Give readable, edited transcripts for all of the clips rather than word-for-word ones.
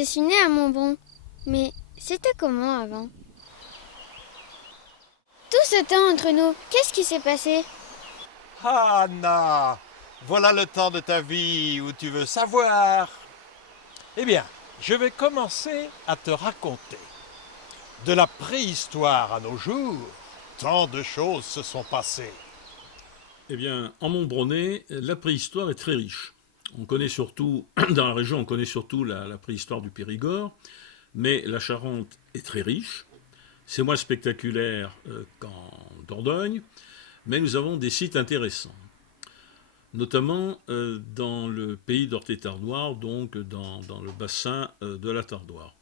Je suis née à Montbron. Mais c'était comment avant? Tout ce temps entre nous, qu'est-ce qui s'est passé? Ah, Anna, voilà le temps de ta vie où tu veux savoir. Eh bien, je vais commencer à te raconter. De la préhistoire à nos jours, tant de choses se sont passées. Eh bien, en Montbronais, la préhistoire est très riche. On connaît surtout, dans la région, on connaît surtout la préhistoire du Périgord, mais la Charente est très riche. C'est moins spectaculaire qu'en Dordogne, mais nous avons des sites intéressants, notamment dans le pays d'Orthé-Tardoire, donc dans le bassin de la Tardoire.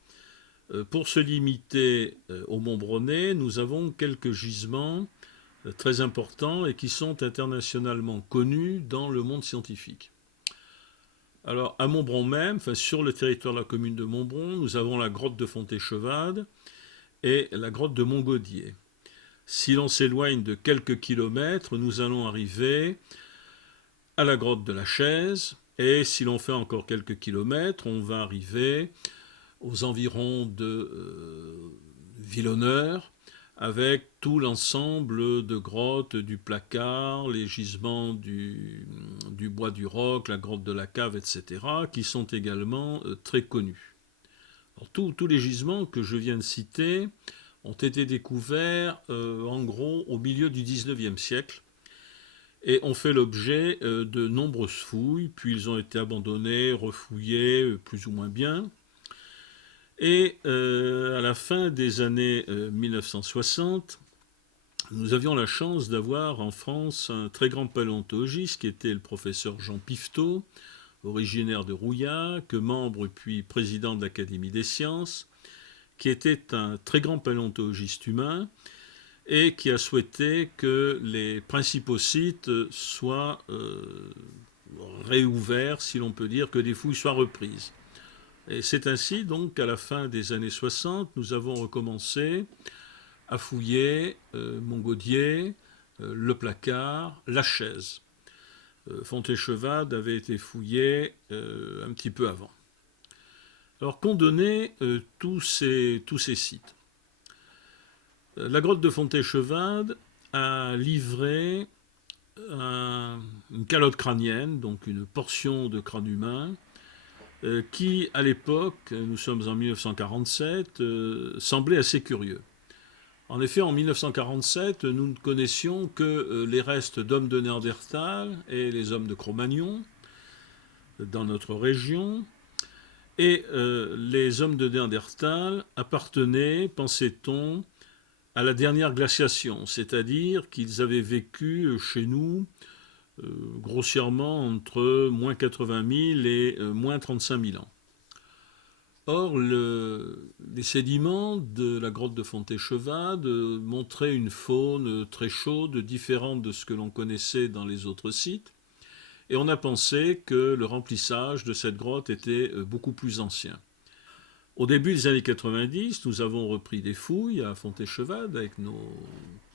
Pour se limiter au Montbronais, nous avons quelques gisements très importants et qui sont internationalement connus dans le monde scientifique. Alors, à Montbron même, enfin, sur le territoire de la commune de Montbron, nous avons la grotte de Fontéchevade et la grotte de Montgaudier. Si l'on s'éloigne de quelques kilomètres, nous allons arriver à la grotte de la Chaise, et si l'on fait encore quelques kilomètres, on va arriver aux environs de Vilhonneur, avec tout l'ensemble de grottes du Placard, les gisements du Bois du Roc, la grotte de la Cave, etc., qui sont également très connus. Alors, tous les gisements que je viens de citer ont été découverts en gros au milieu du XIXe siècle et ont fait l'objet de nombreuses fouilles, puis ils ont été abandonnés, refouillés plus ou moins bien. Et à la fin des années 1960, nous avions la chance d'avoir en France un très grand paléontologiste qui était le professeur Jean Pifteau, originaire de Rouillac, membre puis président de l'Académie des sciences, qui était un très grand paléontologiste humain et qui a souhaité que les principaux sites soient réouverts, si l'on peut dire, que des fouilles soient reprises. Et c'est ainsi donc qu'à la fin des années 60, nous avons recommencé à fouiller Montgaudier, le Placard, la Chaise. Fontéchevade avait été fouillé un petit peu avant. Alors qu'ont donné tous ces sites? La grotte de Fontéchevade a livré une calotte crânienne, donc une portion de crâne humain, qui, à l'époque, nous sommes en 1947, semblait assez curieux. En effet, en 1947, nous ne connaissions que les restes d'hommes de Néandertal et les hommes de Cro-Magnon dans notre région. Et les hommes de Néandertal appartenaient, pensait-on, à la dernière glaciation, c'est-à-dire qu'ils avaient vécu chez nous grossièrement entre moins 80 000 et moins 35 000 ans. Or, les sédiments de la grotte de Fontéchevade montraient une faune très chaude, différente de ce que l'on connaissait dans les autres sites, et on a pensé que le remplissage de cette grotte était beaucoup plus ancien. Au début des années 90, nous avons repris des fouilles à Fontéchevade avec nos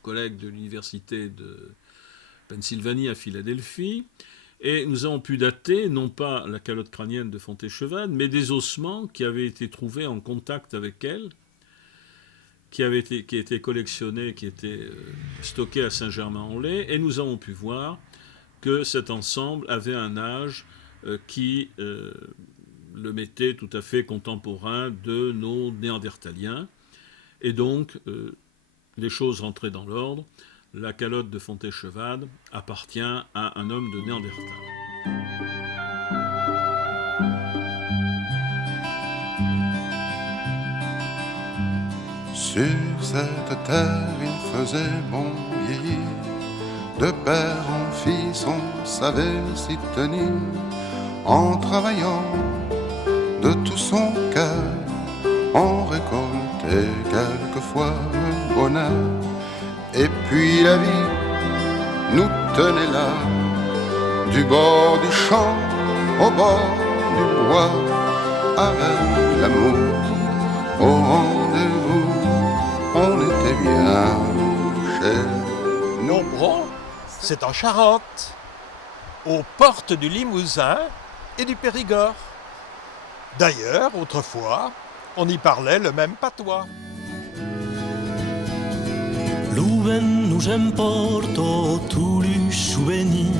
collègues de l'université de Pennsylvanie à Philadelphie, et nous avons pu dater non pas la calotte crânienne de Fontéchevade, mais des ossements qui avaient été trouvés en contact avec elle, qui étaient collectionnés, qui étaient stockés à Saint-Germain-en-Laye, et nous avons pu voir que cet ensemble avait un âge qui le mettait tout à fait contemporain de nos néandertaliens, et donc les choses rentraient dans l'ordre. La calotte de Fontéchevade appartient à un homme de Néandertal. Sur cette terre, il faisait bon vieillir. De père en fils, on savait s'y tenir. En travaillant de tout son cœur, on récoltait quelquefois le bonheur. Et puis la vie nous tenait là, du bord du champ au bord du bois, avec l'amour au rendez-vous, on était bien chez nous. Montbron, c'est en Charente, aux portes du Limousin et du Périgord. D'ailleurs, autrefois, on y parlait le même patois. L'uven nous emporto tous les souvenirs,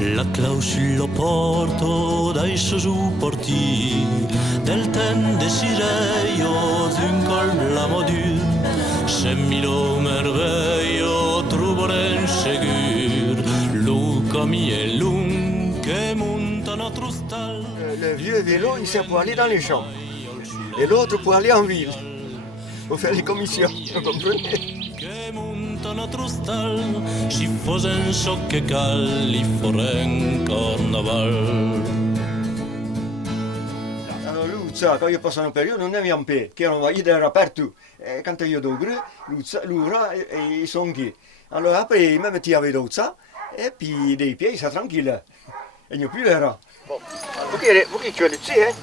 la clau sul porto dai supporti del ten desiderio d'un col la module, se milo merveillo troverem segur, l'eau comme est long que monte notre stal. Le vieux vélo, il sert pour aller dans les champs. Et l'autre pour aller en ville. Pour faire les commissions, vous comprenez? Che monta notre stal, si fosen so che cal, li foren carnaval. Allora Luzza, quando io passo una periodo non ne più, che erano era partout. E quando io dovre, Luzza e i songhi. Allora après, il me mettia a vedere e puis dei piedi, ça tranquille. E non più era. Vous qui tu es dessus, hein?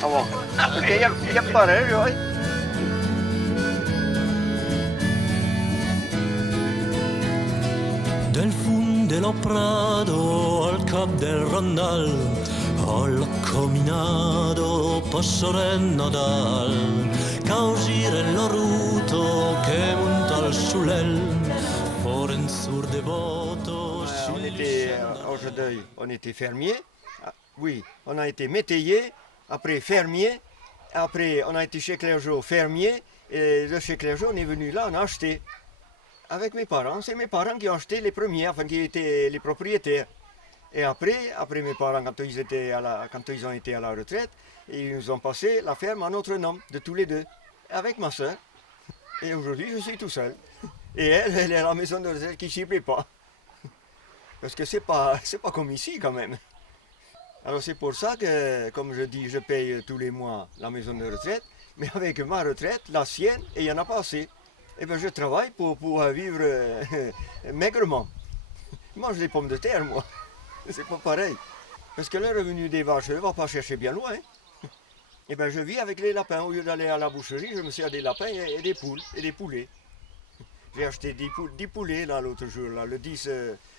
Ah bon. Perché il y a pas de Del fund dello Prado al cap del Rondal, al cominato passare Nadal, causire lo ruto che monta al sulel, foren sur devoto. On était aujourd'hui, on était fermier. Oui, on a été métayer, après fermier, après on a été chez Clergeau fermier, et de chez Clergeau on est venu là, on a acheté. Avec mes parents, c'est mes parents qui ont acheté les premiers, enfin qui étaient les propriétaires. Et après mes parents, quand ils ont été à la retraite, ils nous ont passé la ferme à notre nom, de tous les deux, avec ma soeur. Et aujourd'hui, je suis tout seul. Et elle est à la maison de retraite qui s'y plaît pas. Parce que c'est pas comme ici quand même. Alors c'est pour ça que, comme je dis, je paye tous les mois la maison de retraite, mais avec ma retraite, la sienne, et il n'y en a pas assez. Eh bien, je travaille pour vivre maigrement. Je mange des pommes de terre, moi. C'est pas pareil. Parce que le revenu des vaches, je ne vais pas chercher bien loin. Eh bien, je vis avec les lapins. Au lieu d'aller à la boucherie, je me sers des lapins et des poules et des poulets. J'ai acheté 10 poulets là l'autre jour, là, le 10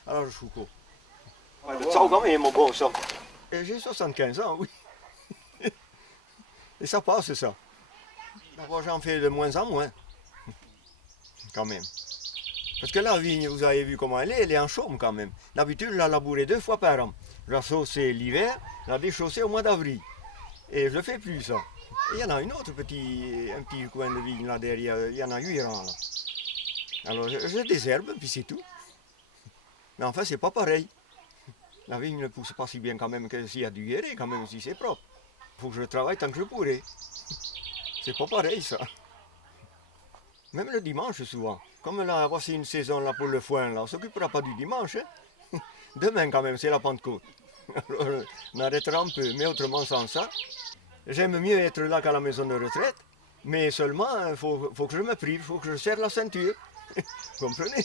à la Rochefoucauld. Ça quand même, bon, ça. J'ai 75 ans, oui. Et ça passe, ça. D'abord, j'en fais de moins en moins. Quand même. Parce que la vigne, vous avez vu comment elle est en chaume quand même. D'habitude, je la labourais 2 fois par an. Je la saussais l'hiver, je la déchaussais au mois d'avril. Et je ne fais plus ça. Et il y en a un petit coin de vigne là derrière, il y en a 8 rangs là. Alors je désherbe, puis c'est tout. Mais enfin, c'est pas pareil. La vigne ne pousse pas si bien quand même que s'il y a du guéret, quand même, si c'est propre. Il faut que je travaille tant que je pourrai. C'est pas pareil ça. Même le dimanche souvent. Comme là, voici une saison là pour le foin, là, on ne s'occupera pas du dimanche. Hein. Demain quand même, c'est la Pentecôte. Alors on arrêtera un peu, mais autrement sans ça. J'aime mieux être là qu'à la maison de retraite, mais seulement il faut que je me prive, il faut que je serre la ceinture. Vous comprenez?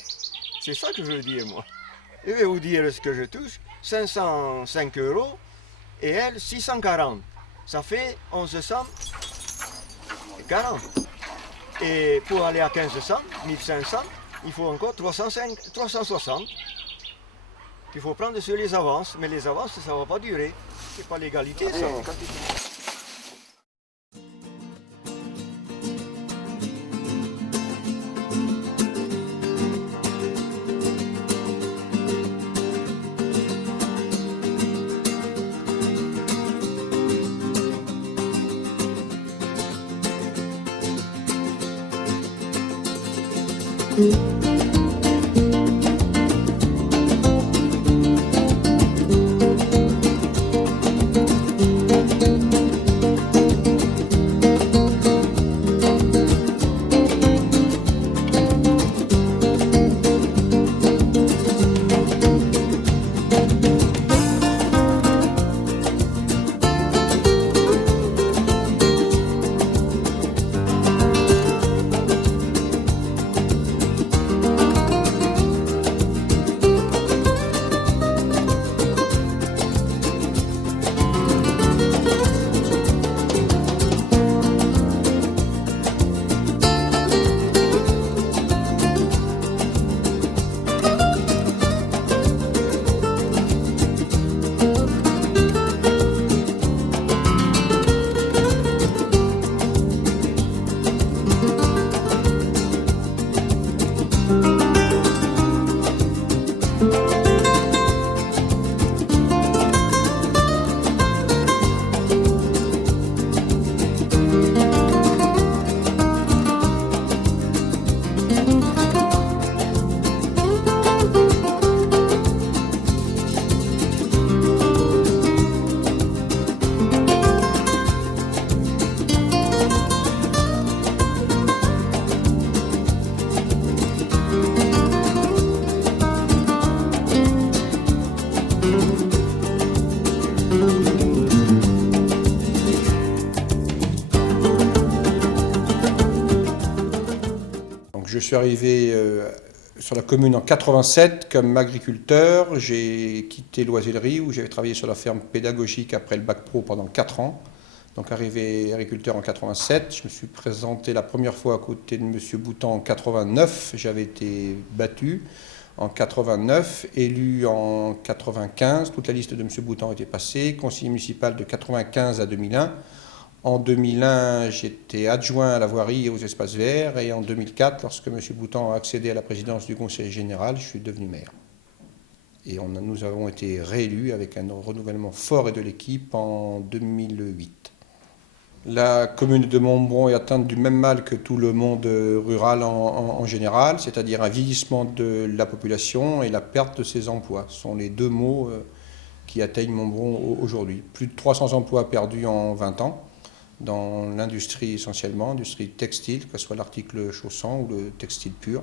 C'est ça que je veux dire moi. Je vais vous dire ce que je touche, 505 € et elle 640. Ça fait 1140. Et pour aller à 1500, 1500, il faut encore 360. Il faut prendre sur les avances, mais les avances, ça ne va pas durer. C'est pas l'égalité, ça. Donc je suis arrivé sur la commune en 87 comme agriculteur. J'ai quitté l'oisellerie où j'avais travaillé sur la ferme pédagogique après le bac pro pendant 4 ans. Donc arrivé agriculteur en 87, je me suis présenté la première fois à côté de M. Boutan en 89. J'avais été battu en 89, élu en 95. Toute la liste de M. Boutan était passée. Conseiller municipal de 95 à 2001. En 2001, j'étais adjoint à la voirie et aux espaces verts. Et en 2004, lorsque M. Boutan a accédé à la présidence du conseil général, je suis devenu maire. Et nous avons été réélus avec un renouvellement fort et de l'équipe en 2008. La commune de Montbron est atteinte du même mal que tout le monde rural en général, c'est-à-dire un vieillissement de la population et la perte de ses emplois. Ce sont les deux mots qui atteignent Montbron aujourd'hui. Plus de 300 emplois perdus en 20 ans, dans l'industrie essentiellement, industrie textile, que ce soit l'article chaussant ou le textile pur,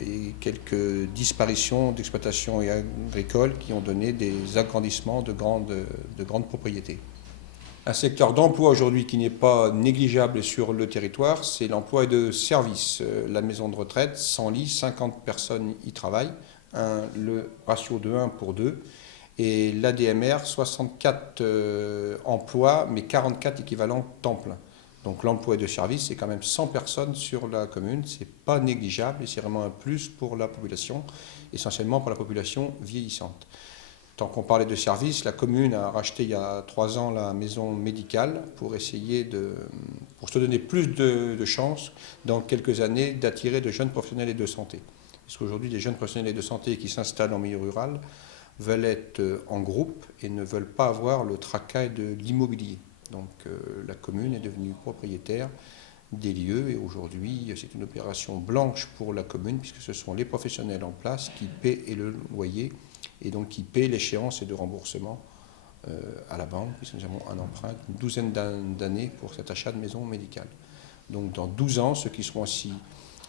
et quelques disparitions d'exploitations agricoles qui ont donné des agrandissements de grandes propriétés. Un secteur d'emploi aujourd'hui qui n'est pas négligeable sur le territoire, c'est l'emploi de services. La maison de retraite, 100 lits, 50 personnes y travaillent, le ratio de 1 pour 2. Et l'ADMR, 64 emplois, mais 44 équivalents temps plein. Donc l'emploi de services, c'est quand même 100 personnes sur la commune, c'est pas négligeable et c'est vraiment un plus pour la population, essentiellement pour la population vieillissante. Tant qu'on parlait de services, la commune a racheté il y a 3 ans la maison médicale pour pour se donner plus de chances dans quelques années d'attirer de jeunes professionnels et de santé. Parce qu'aujourd'hui, les jeunes professionnels de santé qui s'installent en milieu rural veulent être en groupe et ne veulent pas avoir le tracas de l'immobilier. Donc la commune est devenue propriétaire des lieux et aujourd'hui c'est une opération blanche pour la commune puisque ce sont les professionnels en place qui paient le loyer et donc qui paient l'échéance et de remboursement à la banque puisque nous avons un emprunt d'une douzaine d'années pour cet achat de maison médicale. Donc dans 12 ans, ceux qui seront assis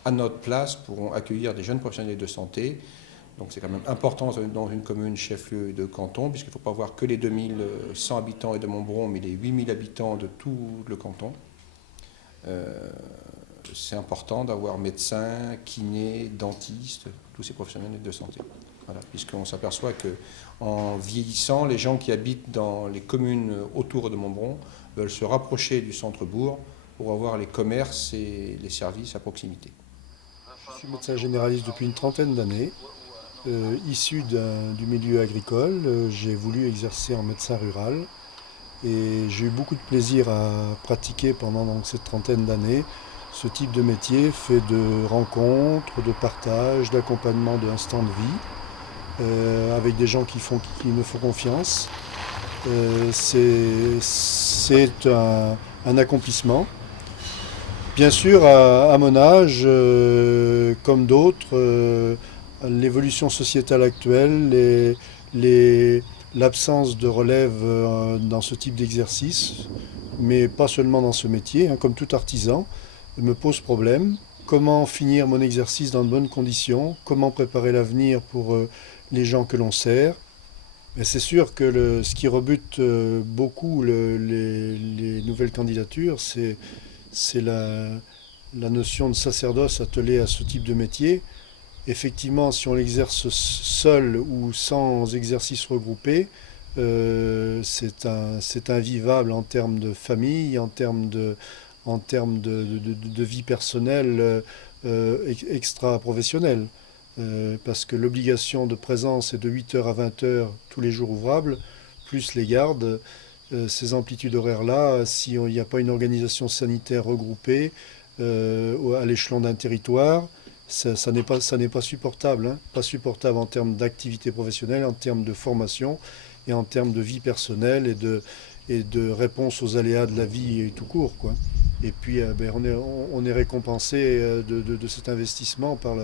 à notre place pourront accueillir des jeunes professionnels de santé. Donc c'est quand même important dans une commune chef-lieu de canton, puisqu'il ne faut pas voir que les 2100 habitants et de Montbron, mais les 8000 habitants de tout le canton. C'est important d'avoir médecins, kinés, dentistes, tous ces professionnels de santé. Voilà, puisqu'on s'aperçoit qu'en vieillissant, les gens qui habitent dans les communes autour de Montbron veulent se rapprocher du centre-bourg pour avoir les commerces et les services à proximité. Je suis médecin généraliste depuis une trentaine d'années. Issu du milieu agricole, j'ai voulu exercer en médecin rural et j'ai eu beaucoup de plaisir à pratiquer pendant donc, cette trentaine d'années ce type de métier fait de rencontres, de partage, d'accompagnement d'instants de vie avec des gens qui me font confiance. C'est un accomplissement. Bien sûr, à mon âge, comme d'autres, l'évolution sociétale actuelle, l'absence de relève dans ce type d'exercice, mais pas seulement dans ce métier, comme tout artisan, me pose problème. Comment finir mon exercice dans de bonnes conditions? Comment préparer l'avenir pour les gens que l'on sert? Mais c'est sûr que ce qui rebute beaucoup les nouvelles candidatures, c'est la notion de sacerdoce attelé à ce type de métier. Effectivement, si on l'exerce seul ou sans exercice regroupé, c'est invivable en termes de famille, en termes de vie personnelle extra-professionnelle. Parce que l'obligation de présence est de 8h à 20h tous les jours ouvrables, plus les gardes. Ces amplitudes horaires-là, s'il n'y a pas une organisation sanitaire regroupée à l'échelon d'un territoire, ça n'est pas supportable. Hein. Pas supportable en termes d'activité professionnelle, en termes de formation et en termes de vie personnelle et de réponse aux aléas de la vie tout court, quoi. Et puis on est récompensé de cet investissement par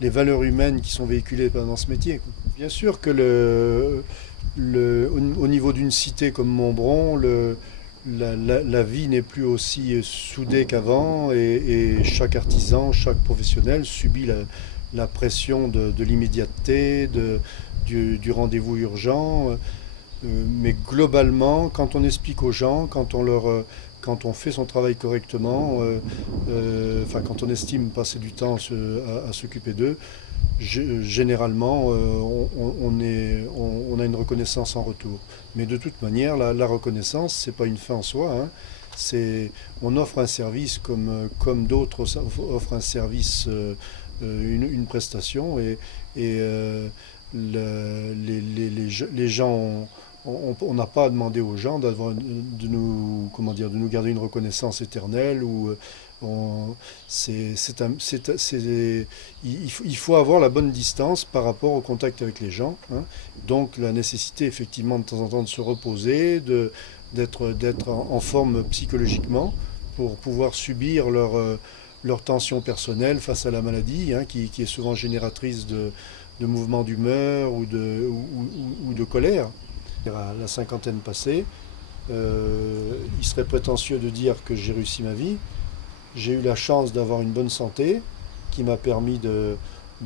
les valeurs humaines qui sont véhiculées dans ce métier, quoi. Bien sûr que au niveau d'une cité comme Montbron, la vie n'est plus aussi soudée qu'avant et chaque artisan, chaque professionnel subit la pression de l'immédiateté, du rendez-vous urgent. Mais globalement, quand on explique aux gens, quand on fait son travail correctement, quand on estime passer du temps à s'occuper d'eux, généralement, on a une reconnaissance en retour. Mais de toute manière, la reconnaissance, c'est pas une fin en soi, hein. On offre un service comme d'autres offrent un service, une prestation, et les gens, on n'a pas à demander aux gens de nous garder une reconnaissance éternelle, ou il faut avoir la bonne distance par rapport au contact avec les gens, hein. Donc la nécessité effectivement de temps en temps de se reposer, d'être en forme psychologiquement pour pouvoir subir leur tension personnelle face à la maladie, hein, qui est souvent génératrice de mouvements d'humeur ou de colère. À la cinquantaine passée, il serait prétentieux de dire que j'ai réussi ma vie. J'ai eu la chance d'avoir une bonne santé qui m'a permis de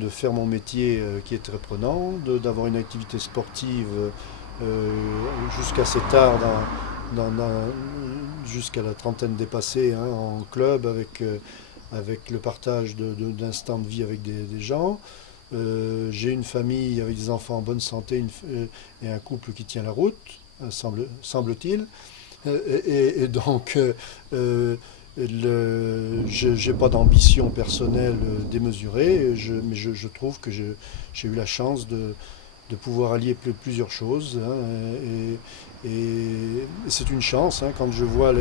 faire mon métier qui est très prenant, d'avoir une activité sportive jusqu'à assez tard, jusqu'à la trentaine dépassée, hein, en club, avec le partage d'instants de vie avec des gens. J'ai une famille avec des enfants en bonne santé et un couple qui tient la route, semble-t-il. Et donc, j'ai pas d'ambition personnelle démesurée, mais je trouve que j'ai eu la chance de pouvoir allier plusieurs choses, hein, et c'est une chance, hein, quand je vois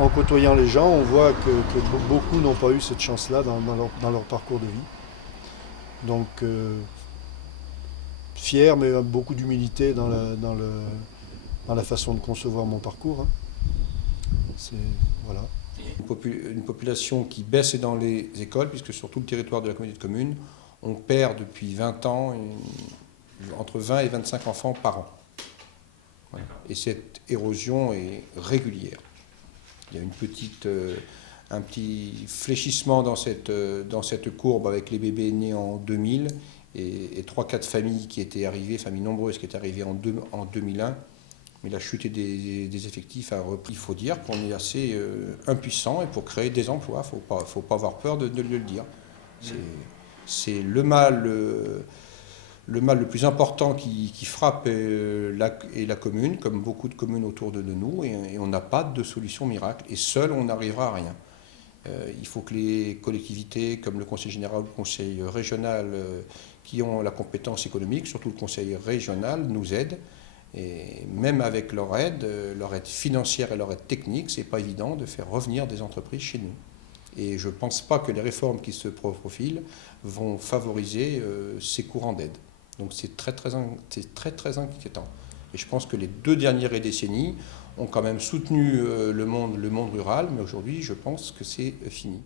en côtoyant les gens, on voit que beaucoup n'ont pas eu cette chance-là dans leur parcours de vie. Donc fier, mais beaucoup d'humilité dans la façon de concevoir mon parcours, hein. Voilà. Une population qui baisse dans les écoles, puisque sur tout le territoire de la communauté de communes, on perd depuis 20 ans entre 20 et 25 enfants par an. Voilà. Et cette érosion est régulière. Il y a un petit fléchissement dans cette courbe avec les bébés nés en 2000 et 3-4 familles familles nombreuses qui étaient arrivées en 2001. Mais la chute des effectifs a repris. Il faut dire qu'on est assez impuissant, et pour créer des emplois, il ne faut pas avoir peur de le dire. C'est le mal le plus important qui frappe la commune, comme beaucoup de communes autour de nous, et on n'a pas de solution miracle. Et seul, on n'arrivera à rien. Il faut que les collectivités, comme le Conseil général ou le Conseil régional, qui ont la compétence économique, surtout le Conseil régional, nous aident. Et même avec leur aide financière et leur aide technique, ce n'est pas évident de faire revenir des entreprises chez nous. Et je ne pense pas que les réformes qui se profilent vont favoriser ces courants d'aide. Donc c'est très très inquiétant. Et je pense que les 2 dernières décennies ont quand même soutenu le monde rural, mais aujourd'hui je pense que c'est fini.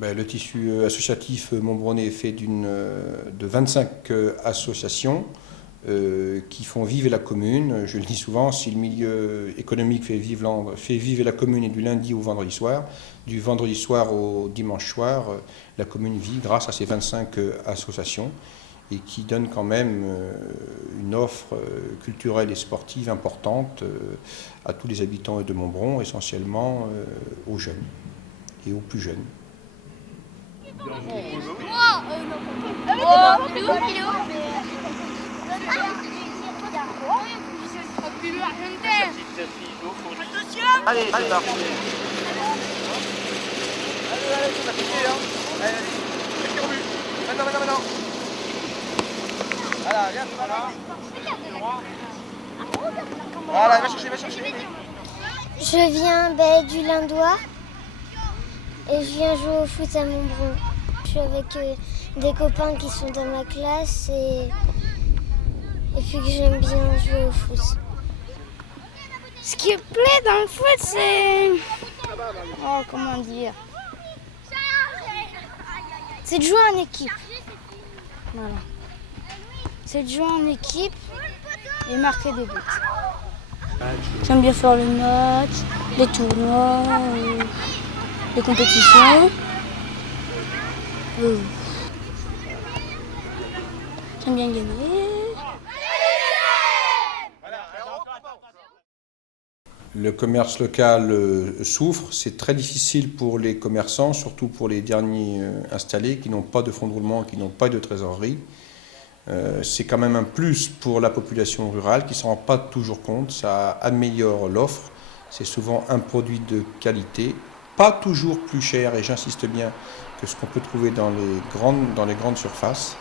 Le tissu associatif montbronnais est fait de 25 associations qui font vivre la commune. Je le dis souvent, si le milieu économique fait vivre la commune du lundi au vendredi soir, du vendredi soir au dimanche soir, la commune vit grâce à ces 25 associations, et qui donnent quand même une offre culturelle et sportive importante à tous les habitants de Montbron, essentiellement aux jeunes et aux plus jeunes. Allez, c'est parti. Allez, c'est parti, hein. Allez, maintenant. Voilà, viens, voilà. Voilà, va chercher. Je viens du Lindois et je viens jouer au foot à Montbron. Je suis avec des copains qui sont dans ma classe et puis que j'aime bien jouer au foot. Ce qui me plaît dans le foot, c'est... comment dire ? C'est de jouer en équipe. Voilà. C'est de jouer en équipe et marquer des buts. J'aime bien faire les matchs, les tournois, les compétitions. J'aime bien gagner. Le commerce local souffre, c'est très difficile pour les commerçants, surtout pour les derniers installés qui n'ont pas de fonds de roulement, qui n'ont pas de trésorerie. C'est quand même un plus pour la population rurale qui ne s'en rend pas toujours compte, ça améliore l'offre, c'est souvent un produit de qualité, pas toujours plus cher, et j'insiste bien, que ce qu'on peut trouver dans les grandes surfaces.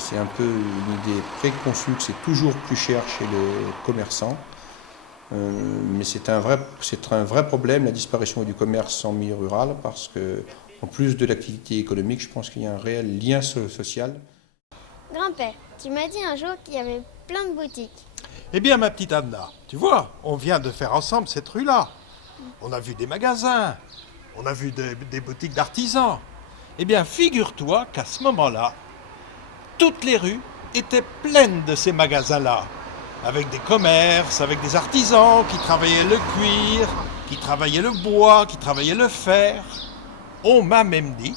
C'est un peu une idée préconçue que c'est toujours plus cher chez les commerçants. Mais c'est un vrai problème, la disparition du commerce en milieu rural, parce que, en plus de l'activité économique, je pense qu'il y a un réel lien social. Grand-père, tu m'as dit un jour qu'il y avait plein de boutiques. Eh bien, ma petite Anna, tu vois, on vient de faire ensemble cette rue-là. On a vu des magasins, on a vu des boutiques d'artisans. Eh bien, figure-toi qu'à ce moment-là, toutes les rues étaient pleines de ces magasins-là, avec des commerces, avec des artisans qui travaillaient le cuir, qui travaillaient le bois, qui travaillaient le fer. On m'a même dit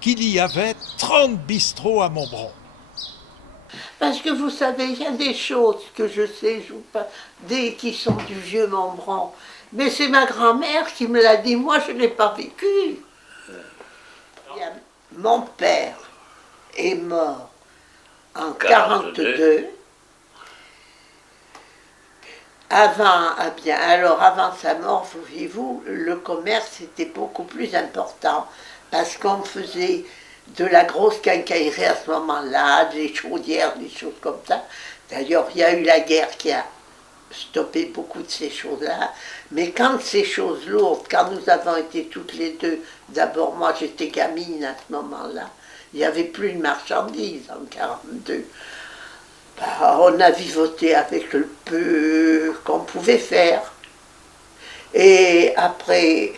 qu'il y avait 30 bistrots à Montbron. Parce que vous savez, il y a des choses que je sais, qui sont du vieux Montbron. Mais c'est ma grand-mère qui me l'a dit, moi je n'ai pas vécu. Mon père est mort en 1942. Avant sa mort, voyez-vous, le commerce était beaucoup plus important parce qu'on faisait de la grosse quincaillerie à ce moment-là, des chaudières, des choses comme ça. D'ailleurs, il y a eu la guerre qui a stoppé beaucoup de ces choses-là. Mais quand ces choses lourdes, quand nous avons été toutes les deux, d'abord moi j'étais gamine à ce moment-là, il n'y avait plus de marchandises en 1942. On a vivoté avec le peu qu'on pouvait faire. Et après,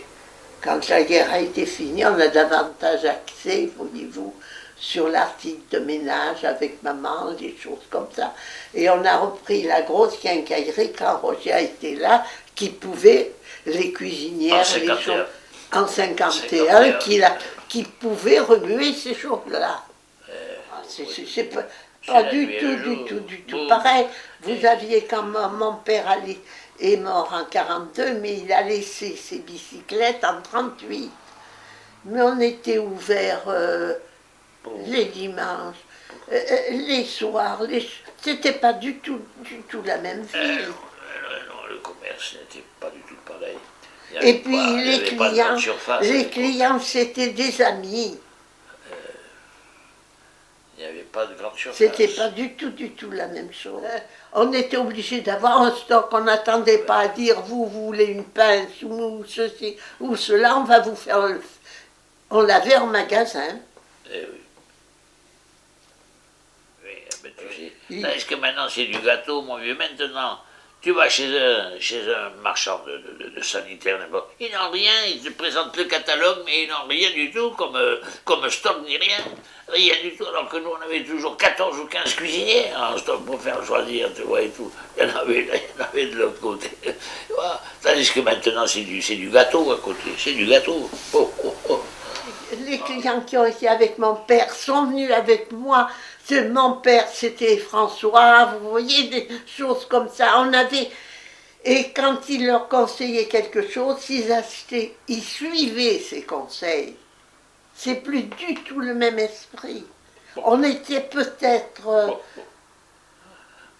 quand la guerre a été finie, on a davantage accès, voyez-vous, sur l'article de ménage avec maman, des choses comme ça. Et on a repris la grosse quincaillerie quand Roger a été là, qui pouvait, les cuisinières, les choses, en 51, qui pouvait remuer ces choses-là. C'est pas du tout pareil. Vous aviez, quand mon père est mort en 42, mais il a laissé ses bicyclettes en 38. Mais on était ouverts les dimanches, les soirs, c'était pas du tout la même ville. Non, le commerce n'était pas du tout pareil. Et puis les clients c'était des amis. Il n'y avait pas de grande surface. C'était pas du tout la même chose. On était obligé d'avoir un stock, on n'attendait pas à dire vous voulez une pince ou ceci ou cela, on va vous faire le... On l'avait en magasin. Eh oui. Mais tu sais, est-ce que maintenant c'est du gâteau, mon vieux? Maintenant, tu vas chez un marchand de sanitaire, n'importe. Ils n'ont rien, ils te présentent le catalogue, mais ils n'ont rien du tout comme stock ni rien. Rien du tout, alors que nous, on avait toujours 14 ou 15 cuisinières en stock pour faire choisir, tu vois, et tout. Il y en avait de l'autre côté. Voilà. Tandis que maintenant, c'est du gâteau à côté, c'est du gâteau. Oh, oh, oh. Les clients qui ont été avec mon père sont venus avec moi. Mon père, c'était François, vous voyez, des choses comme ça. On avait... Et quand il leur conseillait quelque chose, ils achetaient, ils suivaient ses conseils. C'est plus du tout le même esprit. On était peut-être...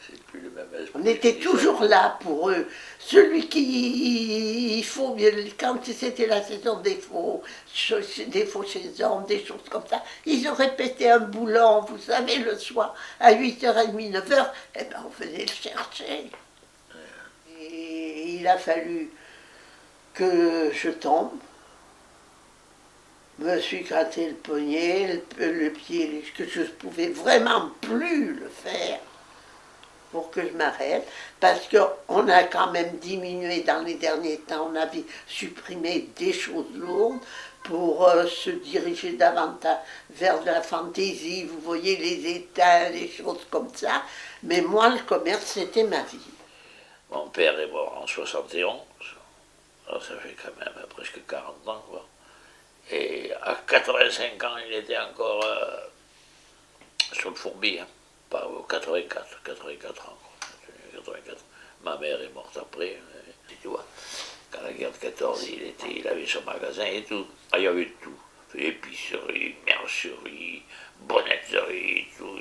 C'est plus le même esprit. On était toujours là pour eux. Celui qui... Il faut, quand c'était la saison des faux chez les hommes, des choses comme ça, ils ont répété un boulon, vous savez, le soir, à 8h30, 9h, eh ben on venait le chercher. Et il a fallu que je tombe. Je me suis gratté le poignet, le pied, que je ne pouvais vraiment plus le faire pour que je m'arrête, parce qu'on a quand même diminué dans les derniers temps, on avait supprimé des choses lourdes pour se diriger davantage vers de la fantaisie, vous voyez, les étains, les choses comme ça, mais moi, le commerce, c'était ma vie. Mon père est mort en 71, alors ça fait quand même presque 40 ans, quoi. Et à 85 ans, il était encore sur le fourbi, hein. Pas 84 ans. 84. Ma mère est morte après. tu vois. Quand la guerre de 14, il avait son magasin et tout. Ah, il y avait tout. Épicerie, mercerie, bonnetterie, tout.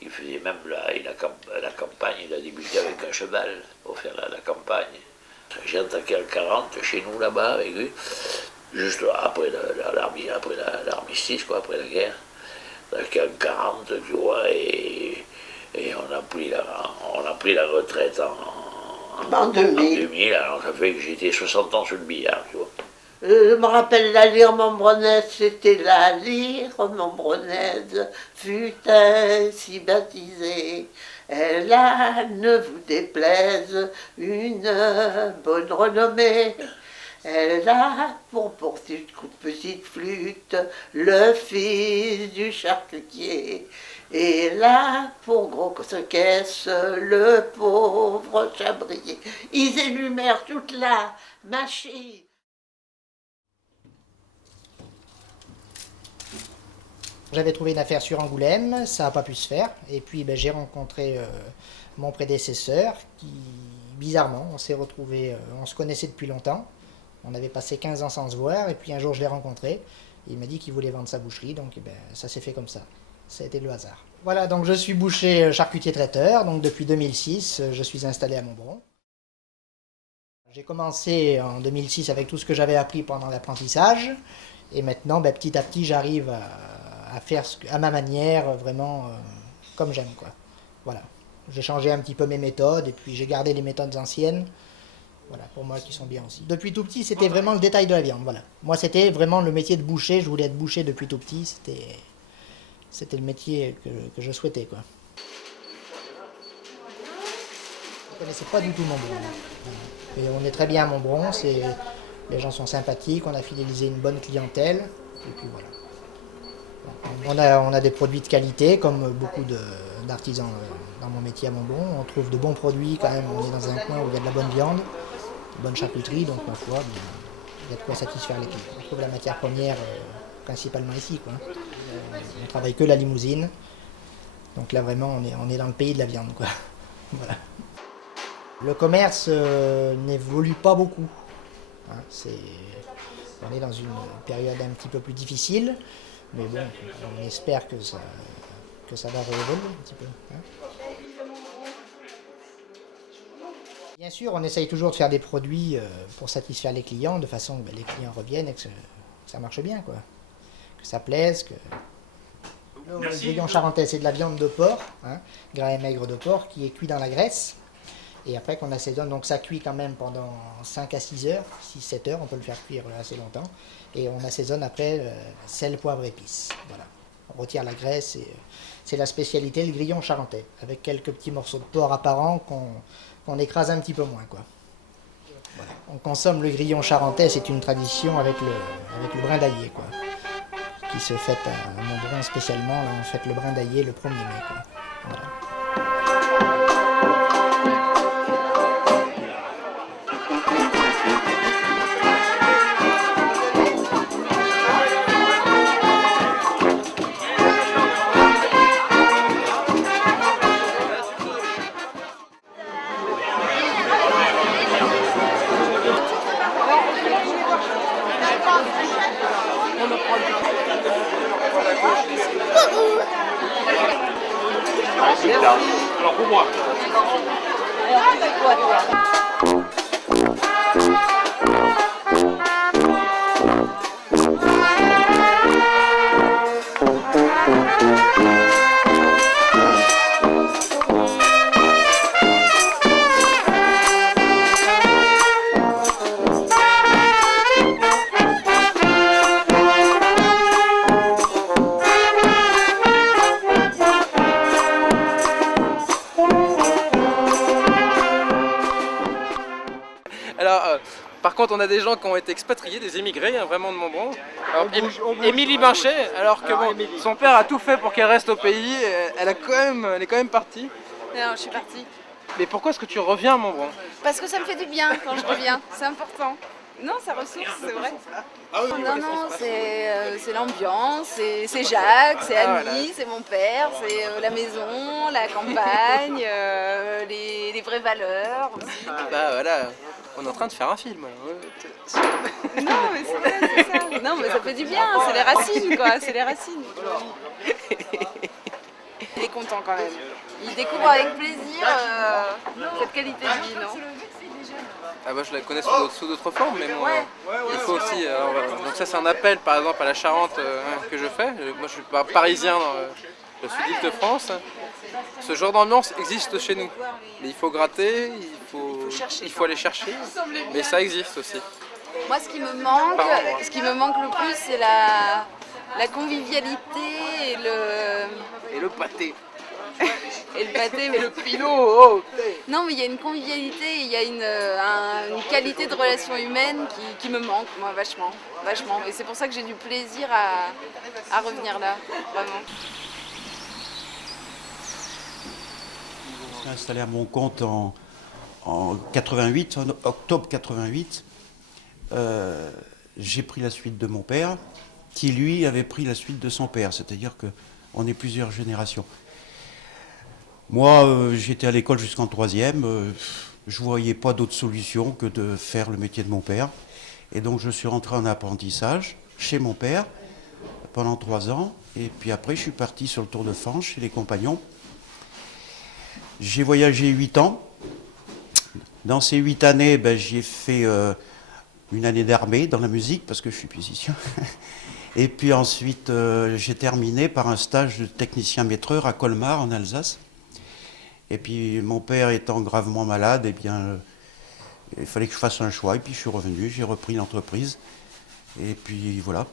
Il faisait même la campagne, il a débuté avec un cheval pour faire la campagne. J'ai attaqué en 40 chez nous là-bas avec lui, juste après l'armistice, quoi, après la guerre. Attaqué en 40, tu vois, et on a pris la retraite en 2000. Alors ça fait que j'étais 60 ans sur le billard, tu vois. Je me rappelle la lyre Montbronnaise, c'était la lyre Montbronnaise, fut ainsi baptisée. Elle a, ne vous déplaise, une bonne renommée. Elle a pour petite flûte le fils du charcutier. Et là, pour grosse caisse, le pauvre chabrier. Ils énumèrent toute la machine. J'avais trouvé une affaire sur Angoulême, ça n'a pas pu se faire. Et puis j'ai rencontré mon prédécesseur qui, bizarrement, on s'est retrouvés, on se connaissait depuis longtemps. On avait passé 15 ans sans se voir et puis un jour je l'ai rencontré. Il m'a dit qu'il voulait vendre sa boucherie, donc ça s'est fait comme ça. Ça a été le hasard. Voilà, donc je suis boucher charcutier traiteur, donc depuis 2006, je suis installé à Montbron. J'ai commencé en 2006 avec tout ce que j'avais appris pendant l'apprentissage. Et maintenant, petit à petit, j'arrive à faire à ma manière, vraiment comme j'aime, quoi. Voilà. J'ai changé un petit peu mes méthodes et puis j'ai gardé les méthodes anciennes, voilà, pour moi qui sont bien aussi. Depuis tout petit, c'était vraiment le détail de la viande, voilà. Moi, c'était vraiment le métier de boucher, je voulais être boucher depuis tout petit, c'était le métier que je souhaitais, quoi. Je ne connaissais pas du tout Montbron. Et on est très bien à Montbron, les gens sont sympathiques, on a fidélisé une bonne clientèle, et puis voilà. On a des produits de qualité, comme beaucoup d'artisans dans mon métier à Montbron. On trouve de bons produits quand même, on est dans un coin où il y a de la bonne viande, de bonne charcuterie, donc ma foi, il y a de quoi satisfaire les clients. On trouve la matière première principalement ici, quoi. On travaille que la Limousine, donc là vraiment on est dans le pays de la viande, quoi. Voilà. Le commerce n'évolue pas beaucoup. Hein, on est dans une période un petit peu plus difficile. Mais bon, on espère que ça va réévoluer un petit peu. Hein. Bien sûr, on essaye toujours de faire des produits pour satisfaire les clients, de façon que les clients reviennent et que ça marche bien, quoi. Que ça plaise, que... Le grillon charentais, c'est de la viande de porc, hein, gras et maigre de porc, qui est cuit dans la graisse. Et après qu'on assaisonne, donc ça cuit quand même pendant 5 à 6 heures, 6-7 heures, on peut le faire cuire assez longtemps. Et on assaisonne après sel, poivre, épices. Voilà. On retire la graisse et c'est la spécialité, le grillon charentais, avec quelques petits morceaux de porc apparents qu'on écrase un petit peu moins, quoi. Voilà. On consomme le grillon charentais, c'est une tradition avec le brin d'aillé, quoi, qui se fête à Montbron spécialement. Là, on fête le brin d'aillé le 1er mai, quoi. Voilà. Alors pour moi. Par contre, on a des gens qui ont été expatriés, des émigrés, hein, vraiment de Montbron. Émilie Binchet, alors que bon, son père a tout fait pour qu'elle reste au pays, elle est quand même partie. Non, je suis partie. Mais pourquoi est-ce que tu reviens à Montbron? Parce que ça me fait du bien quand je reviens, c'est important. Non, ça ressource, c'est vrai. Non, c'est l'ambiance, c'est Jacques, c'est Annie, c'est mon père, c'est la maison, la campagne, les vraies valeurs aussi. Bah voilà, On est en train de faire un film. Non, mais c'est ça. Non, mais ça fait du bien, c'est les racines, quoi. C'est les racines. Il est content quand même. Il découvre avec plaisir cette qualité de vie, non? Ah bah je la connais sous d'autres formes, mais bon, il faut aussi... donc ça c'est un appel par exemple à la Charente que je fais. Moi je suis pas parisien dans le sud d'Île-de-France. Ce genre d'ambiance existe chez nous. Mais il faut gratter, il faut aller chercher, mais ça existe aussi. Moi ce qui me manque le plus c'est la convivialité et le pâté. Et le pâté, mais le pinot. Oh. Non, mais il y a une convivialité, il y a une qualité de relation humaine qui me manque, moi, vachement. Et c'est pour ça que j'ai du plaisir à revenir là, vraiment. Je suis installé à mon compte en 88, en octobre 88. J'ai pris la suite de mon père, qui lui avait pris la suite de son père, c'est-à-dire qu'on est plusieurs générations. Moi, j'étais à l'école jusqu'en 3e, je ne voyais pas d'autre solution que de faire le métier de mon père. Et donc je suis rentré en apprentissage chez mon père pendant 3 ans. Et puis après, je suis parti sur le Tour de France chez les Compagnons. J'ai voyagé 8 ans. Dans ces 8 années, j'ai fait une année d'armée dans la musique, parce que je suis musicien. Et puis ensuite, j'ai terminé par un stage de technicien maîtreur à Colmar, en Alsace. Et puis mon père étant gravement malade, eh bien, il fallait que je fasse un choix. Et puis je suis revenu, j'ai repris l'entreprise. Et puis voilà.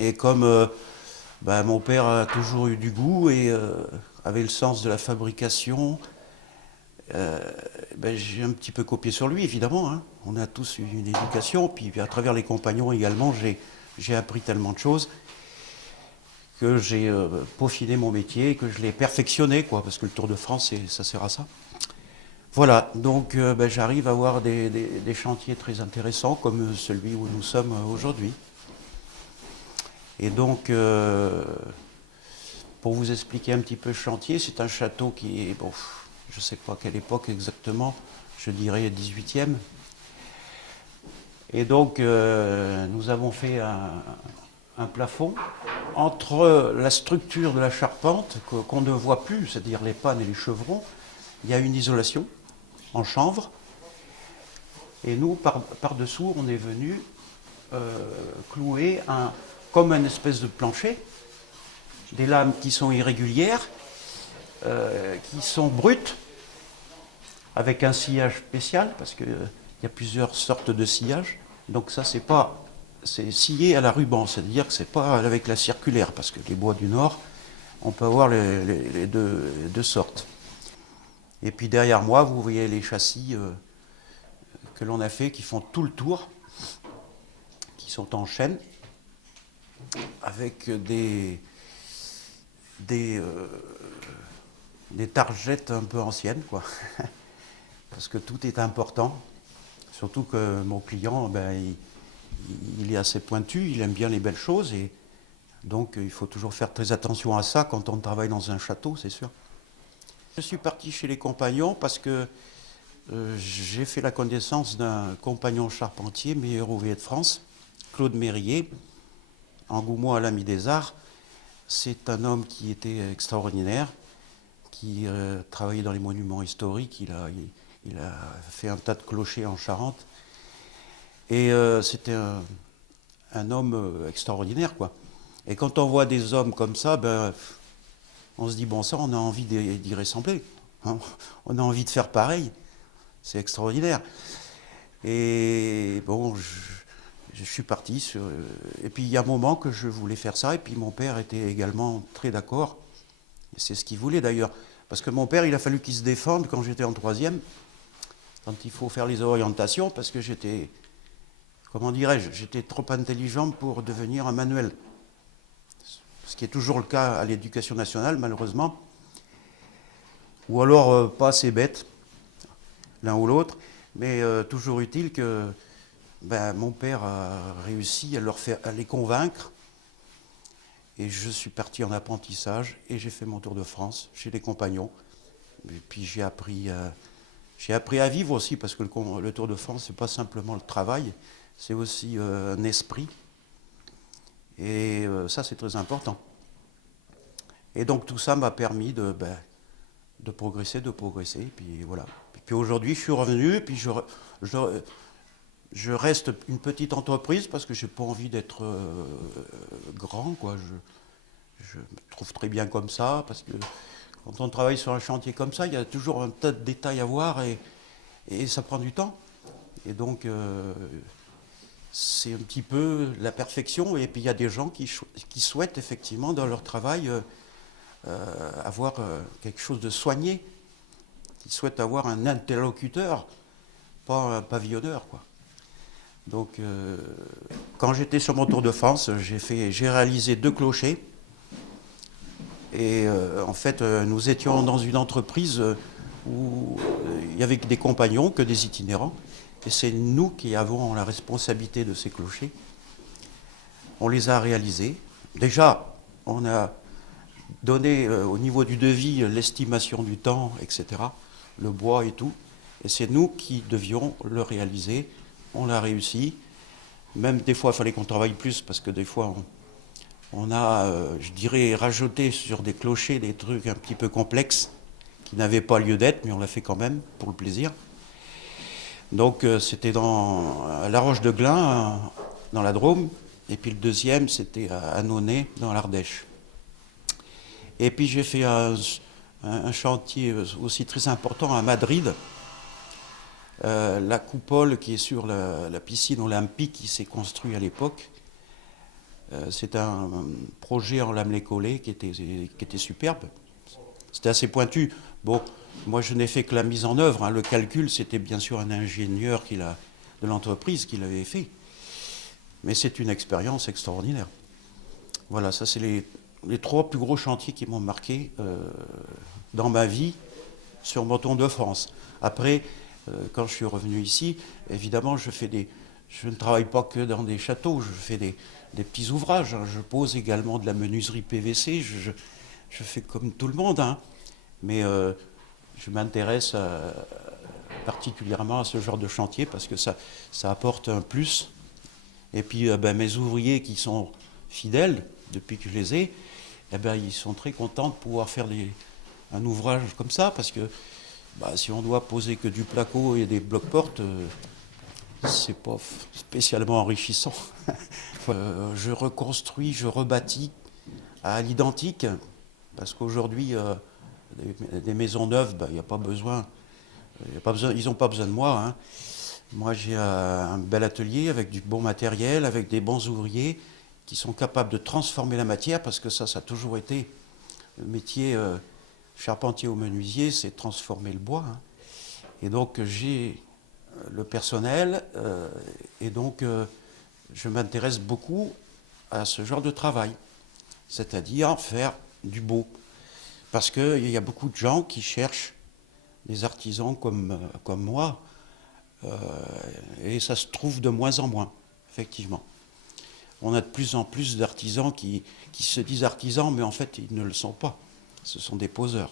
Et comme mon père a toujours eu du goût et avait le sens de la fabrication, j'ai un petit peu copié sur lui, évidemment. Hein. On a tous eu une éducation. Puis à travers les Compagnons également, j'ai appris tellement de choses que j'ai peaufiné mon métier, que je l'ai perfectionné, quoi, parce que le Tour de France, ça sert à ça. Voilà, donc j'arrive à avoir des chantiers très intéressants, comme celui où nous sommes aujourd'hui. Et donc, pour vous expliquer un petit peu le chantier, c'est un château qui est, bon, je ne sais pas quelle époque exactement, je dirais 18e. Et donc, nous avons fait un plafond entre la structure de la charpente qu'on ne voit plus, c'est-à-dire les pannes et les chevrons. Il y a une isolation en chanvre et nous par-dessous on est venu clouer comme une espèce de plancher, des lames qui sont irrégulières, qui sont brutes, avec un sillage spécial parce qu'il y a plusieurs sortes de sillage. Donc ça c'est scié à la ruban, c'est-à-dire que c'est pas avec la circulaire, parce que les bois du Nord, on peut avoir les deux sortes. Et puis derrière moi, vous voyez les châssis que l'on a fait, qui font tout le tour, qui sont en chêne, avec des targettes un peu anciennes, quoi. Parce que tout est important, surtout que mon client, il est assez pointu, il aime bien les belles choses, et donc il faut toujours faire très attention à ça quand on travaille dans un château, c'est sûr. Je suis parti chez les Compagnons parce que j'ai fait la connaissance d'un compagnon charpentier, meilleur ouvrier de France, Claude Mérier, engouement à l'Ami des Arts. C'est un homme qui était extraordinaire, qui travaillait dans les monuments historiques, il a fait un tas de clochers en Charente. Et c'était un homme extraordinaire, quoi. Et quand on voit des hommes comme ça, on se dit, bon, ça, on a envie d'y ressembler. Hein, on a envie de faire pareil. C'est extraordinaire. Et bon, je suis parti. Et puis, il y a un moment que je voulais faire ça. Et puis, mon père était également très d'accord. C'est ce qu'il voulait, d'ailleurs. Parce que mon père, il a fallu qu'il se défende quand j'étais en 3e. Quand il faut faire les orientations, parce que j'étais... Comment dirais-je, j'étais trop intelligent pour devenir un manuel. Ce qui est toujours le cas à l'éducation nationale, malheureusement. Ou alors pas assez bête, l'un ou l'autre. Mais toujours utile que mon père a réussi à les convaincre. Et je suis parti en apprentissage et j'ai fait mon tour de France chez les Compagnons. Et puis j'ai appris J'ai appris à vivre aussi, parce que le Tour de France, c'est pas simplement le travail, c'est aussi un esprit. Et ça, c'est très important. Et donc tout ça m'a permis de progresser, et puis voilà. Et puis aujourd'hui, je suis revenu, puis je reste une petite entreprise parce que j'ai pas envie d'être grand, quoi. Je me trouve très bien comme ça, parce que quand on travaille sur un chantier comme ça, il y a toujours un tas de détails à voir et ça prend du temps. Et donc c'est un petit peu la perfection. Et puis il y a des gens qui souhaitent effectivement dans leur travail avoir quelque chose de soigné, qui souhaitent avoir un interlocuteur, pas un pavillonneur, quoi. Donc quand j'étais sur mon Tour de France, j'ai réalisé 2 clochers. Et en fait, nous étions dans une entreprise où il y avait des compagnons, que des itinérants. Et c'est nous qui avons la responsabilité de ces clochers. On les a réalisés. Déjà, on a donné au niveau du devis l'estimation du temps, etc., le bois et tout. Et c'est nous qui devions le réaliser. On l'a réussi. Même des fois, il fallait qu'on travaille plus, parce que des fois, on a, je dirais, rajouté sur des clochers des trucs un petit peu complexes, qui n'avaient pas lieu d'être, mais on l'a fait quand même, pour le plaisir. Donc c'était à La Roche-de-Glin, dans la Drôme, et puis le deuxième, c'était à Annonay, dans l'Ardèche. Et puis j'ai fait un chantier aussi très important à Madrid, la coupole qui est sur la piscine olympique qui s'est construite à l'époque. C'est un projet en lamelé collé qui était superbe. C'était assez pointu. Bon, moi je n'ai fait que la mise en œuvre, hein. Le calcul, c'était bien sûr un ingénieur de l'entreprise qui l'avait fait. Mais c'est une expérience extraordinaire. Voilà, ça c'est les 3 plus gros chantiers qui m'ont marqué dans ma vie sur mon Tour de France. Après, quand je suis revenu ici, évidemment, je ne travaille pas que dans des châteaux, je fais des petits ouvrages, hein. Je pose également de la menuiserie PVC, je fais comme tout le monde, hein. Mais je m'intéresse particulièrement à ce genre de chantier parce que ça apporte un plus. Et puis mes ouvriers qui sont fidèles depuis que je les ai, ils sont très contents de pouvoir faire un ouvrage comme ça, parce que si on doit poser que du placo et des blocs-portes, c'est pas spécialement enrichissant. Je reconstruis, je rebâtis à l'identique, parce qu'aujourd'hui, des maisons neuves, il n'y a pas besoin, ils n'ont pas besoin de moi, hein. Moi, j'ai un bel atelier avec du bon matériel, avec des bons ouvriers qui sont capables de transformer la matière, parce que ça a toujours été le métier charpentier ou menuisier, c'est transformer le bois, hein. Et donc, j'ai le personnel, et donc je m'intéresse beaucoup à ce genre de travail, c'est-à-dire faire du beau. Parce qu'il y a beaucoup de gens qui cherchent des artisans comme moi, et ça se trouve de moins en moins, effectivement. On a de plus en plus d'artisans qui se disent artisans, mais en fait, ils ne le sont pas. Ce sont des poseurs.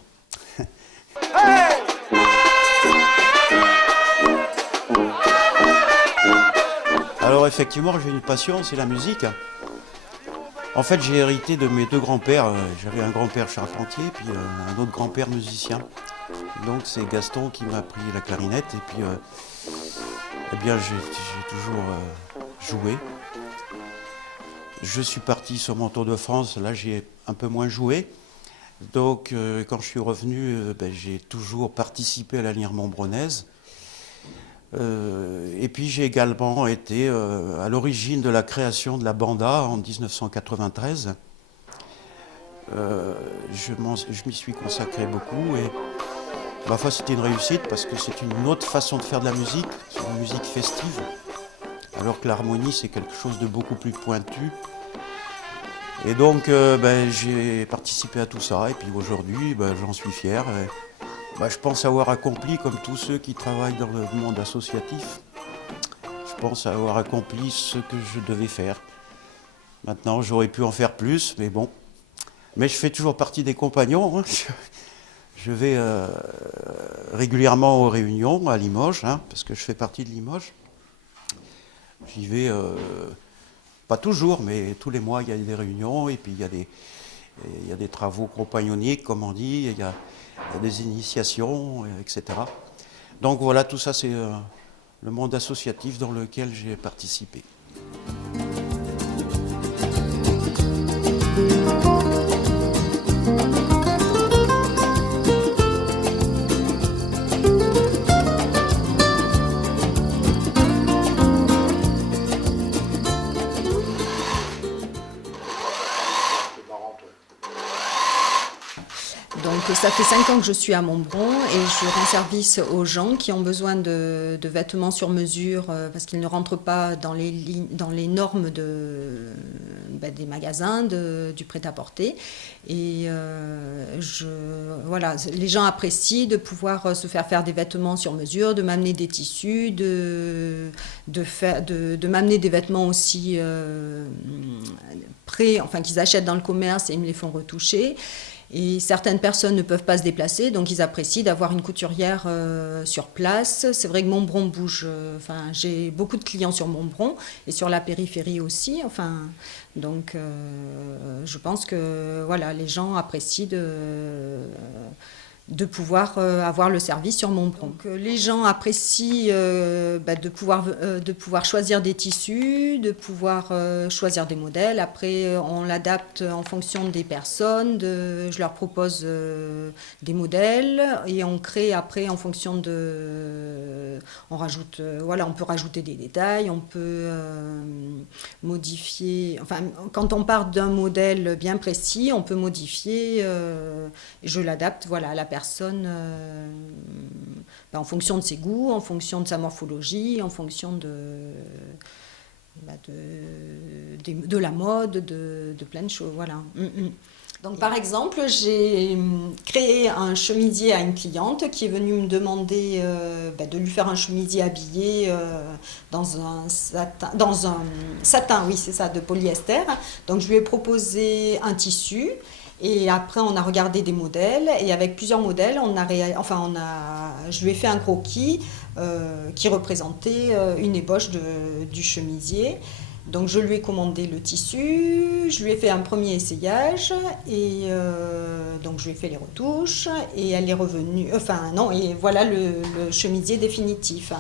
Alors, effectivement, j'ai une passion, c'est la musique. En fait, j'ai hérité de mes 2 grands-pères. J'avais un grand-père charpentier, puis un autre grand-père musicien. Donc, c'est Gaston qui m'a appris la clarinette. Et puis, j'ai toujours joué. Je suis parti sur mon Tour de France. Là, j'ai un peu moins joué. Donc, quand je suis revenu, j'ai toujours participé à la lyre montbronnaise. Et puis j'ai également été à l'origine de la création de la Banda en 1993. Je m'y suis consacré beaucoup et ma foi c'était une réussite parce que c'est une autre façon de faire de la musique, c'est une musique festive, alors que l'harmonie c'est quelque chose de beaucoup plus pointu. Et donc j'ai participé à tout ça et puis aujourd'hui j'en suis fier. Je pense avoir accompli, comme tous ceux qui travaillent dans le monde associatif, je pense avoir accompli ce que je devais faire. Maintenant, j'aurais pu en faire plus, mais bon. Mais je fais toujours partie des compagnons, hein. Je vais régulièrement aux réunions à Limoges, hein, parce que je fais partie de Limoges. J'y vais, pas toujours, mais tous les mois, il y a des réunions, et puis il y a des travaux compagnonniers, comme on dit, il y a des initiations, etc. Donc voilà, tout ça, c'est le monde associatif dans lequel j'ai participé. Donc ça fait 5 ans que je suis à Montbron et je rends service aux gens qui ont besoin de vêtements sur mesure parce qu'ils ne rentrent pas dans les normes des magasins, du prêt-à-porter. Et voilà, les gens apprécient de pouvoir se faire des vêtements sur mesure, de m'amener des tissus, de m'amener des vêtements aussi qu'ils achètent dans le commerce et ils me les font retoucher. Et certaines personnes ne peuvent pas se déplacer, donc ils apprécient d'avoir une couturière sur place. C'est vrai que Montbron bouge, j'ai beaucoup de clients sur Montbron et sur la périphérie aussi. Donc je pense que voilà, les gens apprécient de pouvoir avoir le service sur Montbron. Donc, les gens apprécient de pouvoir choisir des tissus, de pouvoir choisir des modèles. Après, on l'adapte en fonction des personnes. Je leur propose des modèles et on crée après en fonction on rajoute, on peut rajouter des détails, on peut modifier. Quand on part d'un modèle bien précis, on peut modifier. Je l'adapte, à la personne en fonction de ses goûts, en fonction de sa morphologie, en fonction de la mode, de plein de choses. Voilà. Donc, par exemple, j'ai créé un chemisier à une cliente qui est venue me demander de lui faire un chemisier habillé dans un satin, oui, c'est ça, de polyester. Donc, je lui ai proposé un tissu. Et après, on a regardé des modèles et avec plusieurs modèles, je lui ai fait un croquis qui représentait une ébauche du chemisier. Donc, je lui ai commandé le tissu, je lui ai fait un premier essayage et donc je lui ai fait les retouches et elle est revenue. Et voilà le chemisier définitif.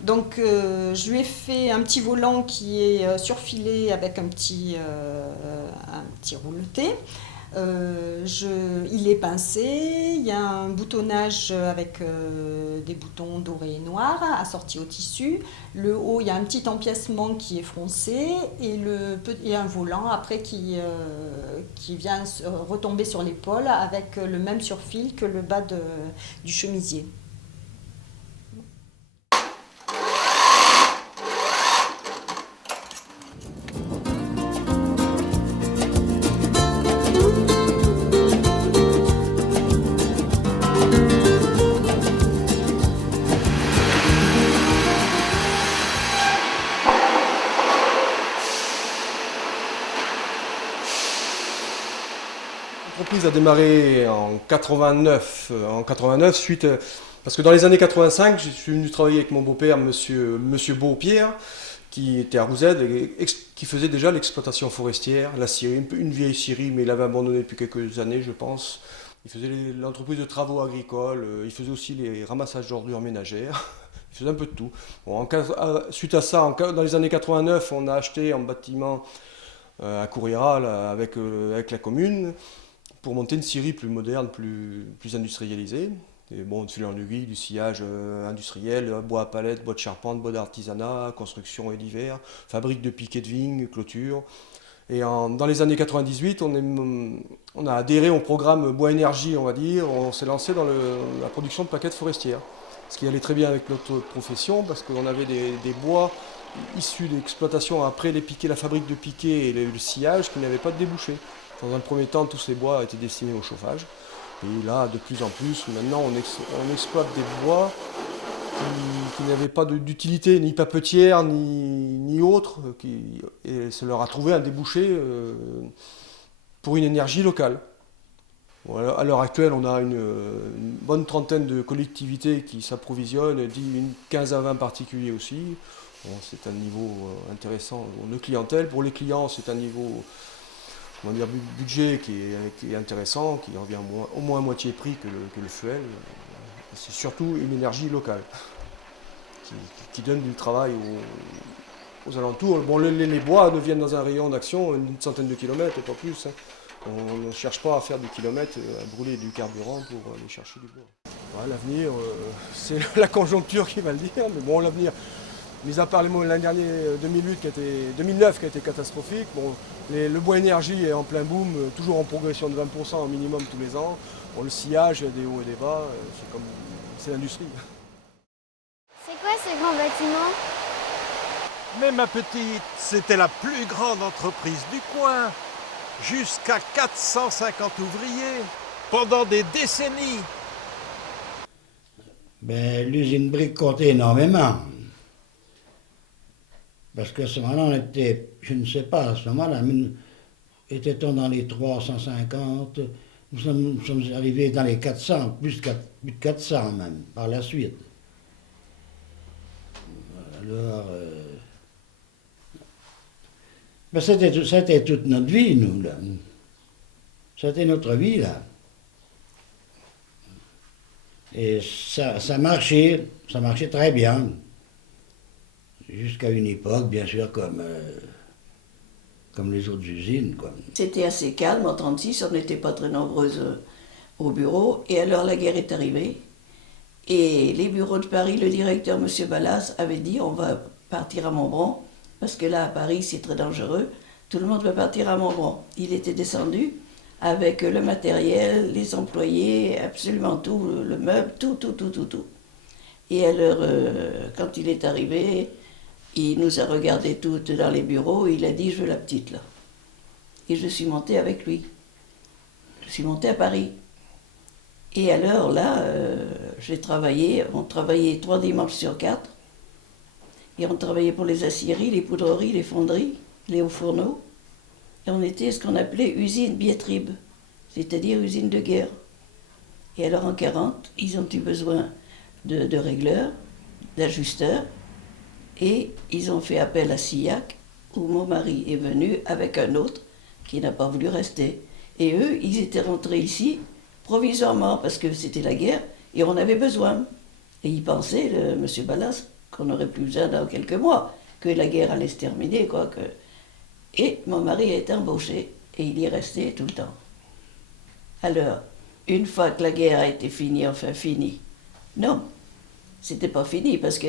Donc, je lui ai fait un petit volant qui est surfilé avec un petit rouleté. Il est pincé, il y a un boutonnage avec des boutons dorés et noirs assortis au tissu. Le haut, il y a un petit empiècement qui est froncé et un volant après qui vient retomber sur l'épaule avec le même surfil que le bas du chemisier. L'entreprise a démarré en 89 suite parce que dans les années 85, je suis venu travailler avec mon beau-père, monsieur Beaupierre, qui était à Rouzède et qui faisait déjà l'exploitation forestière, la scierie, une vieille scierie, mais il avait abandonné depuis quelques années, je pense. Il faisait l'entreprise de travaux agricoles, il faisait aussi les ramassages d'ordures ménagères, il faisait un peu de tout. Bon, suite à ça, dans les années 89, on a acheté un bâtiment à Courrières avec la commune, pour monter une scierie plus moderne, plus industrialisée. Et bon, de fil en aiguille, du sciage industriel, bois à palette, bois de charpente, bois d'artisanat, construction et divers, fabrique de piquets de vigne, clôture. Et dans les années 98, on a adhéré au programme Bois Énergie, on va dire. On s'est lancé dans la production de plaquettes forestières. Ce qui allait très bien avec notre profession, parce qu'on avait des bois issus d'exploitation après la fabrique de piquets et le sciage qui n'avaient pas de débouché. Dans un premier temps, tous ces bois étaient destinés au chauffage. Et là, de plus en plus, maintenant, on exploite des bois qui n'avaient pas d'utilité, ni papetière, ni autre. Et ça leur a trouvé un débouché pour une énergie locale. Voilà, à l'heure actuelle, on a une bonne trentaine de collectivités qui s'approvisionnent, une 15 à 20 particuliers aussi. Bon, c'est un niveau intéressant de clientèle. Pour les clients, c'est un niveau budget qui est intéressant, qui revient au moins à moitié prix que le fuel. C'est surtout une énergie locale qui donne du travail aux alentours. Bon, les bois ne viennent dans un rayon d'action une centaine de kilomètres, pas plus. Hein. On ne cherche pas à faire des kilomètres, à brûler du carburant pour aller chercher du bois. Ouais, l'avenir, c'est la conjoncture qui va le dire, mais bon, l'avenir, mis à part l'année dernière, 2009 qui a été catastrophique, bon, le bois énergie est en plein boom, toujours en progression de 20% au minimum tous les ans. Bon, le sillage, des hauts et des bas, c'est l'industrie. C'est quoi ce grand bâtiment? Mais ma petite, c'était la plus grande entreprise du coin. Jusqu'à 450 ouvriers, pendant des décennies. Ben, l'usine brique comptait énormément. Parce qu'à ce moment-là, on était, je ne sais pas, à ce moment-là, était-on dans les 350, nous sommes arrivés dans les 400, plus de 400 même, par la suite. Alors, ben c'était toute notre vie, nous, là. C'était notre vie, là. Et ça marchait très bien. Jusqu'à une époque, bien sûr, comme les autres usines, quoi. C'était assez calme, en 1936, on n'était pas très nombreuses au bureau. Et alors la guerre est arrivée. Et les bureaux de Paris, le directeur, M. Ballas, avait dit on va partir à Montbron, parce que là, à Paris, c'est très dangereux. Tout le monde veut partir à Montbron. Il était descendu avec le matériel, les employés, absolument tout, le meuble, tout. Et alors, quand il est arrivé, il nous a regardé toutes dans les bureaux, il a dit « je veux la petite là ». Et je suis montée avec lui. Je suis montée à Paris. Et alors là, j'ai travaillé, on travaillait 3 dimanches sur 4. Et on travaillait pour les aciéries, les poudreries, les fonderies, les hauts fourneaux. Et on était ce qu'on appelait usine biétribe, c'est-à-dire usine de guerre. Et alors en 1940, ils ont eu besoin de régleurs, d'ajusteurs, et ils ont fait appel à Sillac, où mon mari est venu avec un autre qui n'a pas voulu rester. Et eux, ils étaient rentrés ici provisoirement, parce que c'était la guerre, et on avait besoin. Et ils pensaient, M. Ballas, qu'on n'aurait plus besoin dans quelques mois, que la guerre allait se terminer, quoi. Et mon mari a été embauché, et il y est resté tout le temps. Alors, une fois que la guerre a été finie, enfin finie, non, c'était pas fini, parce que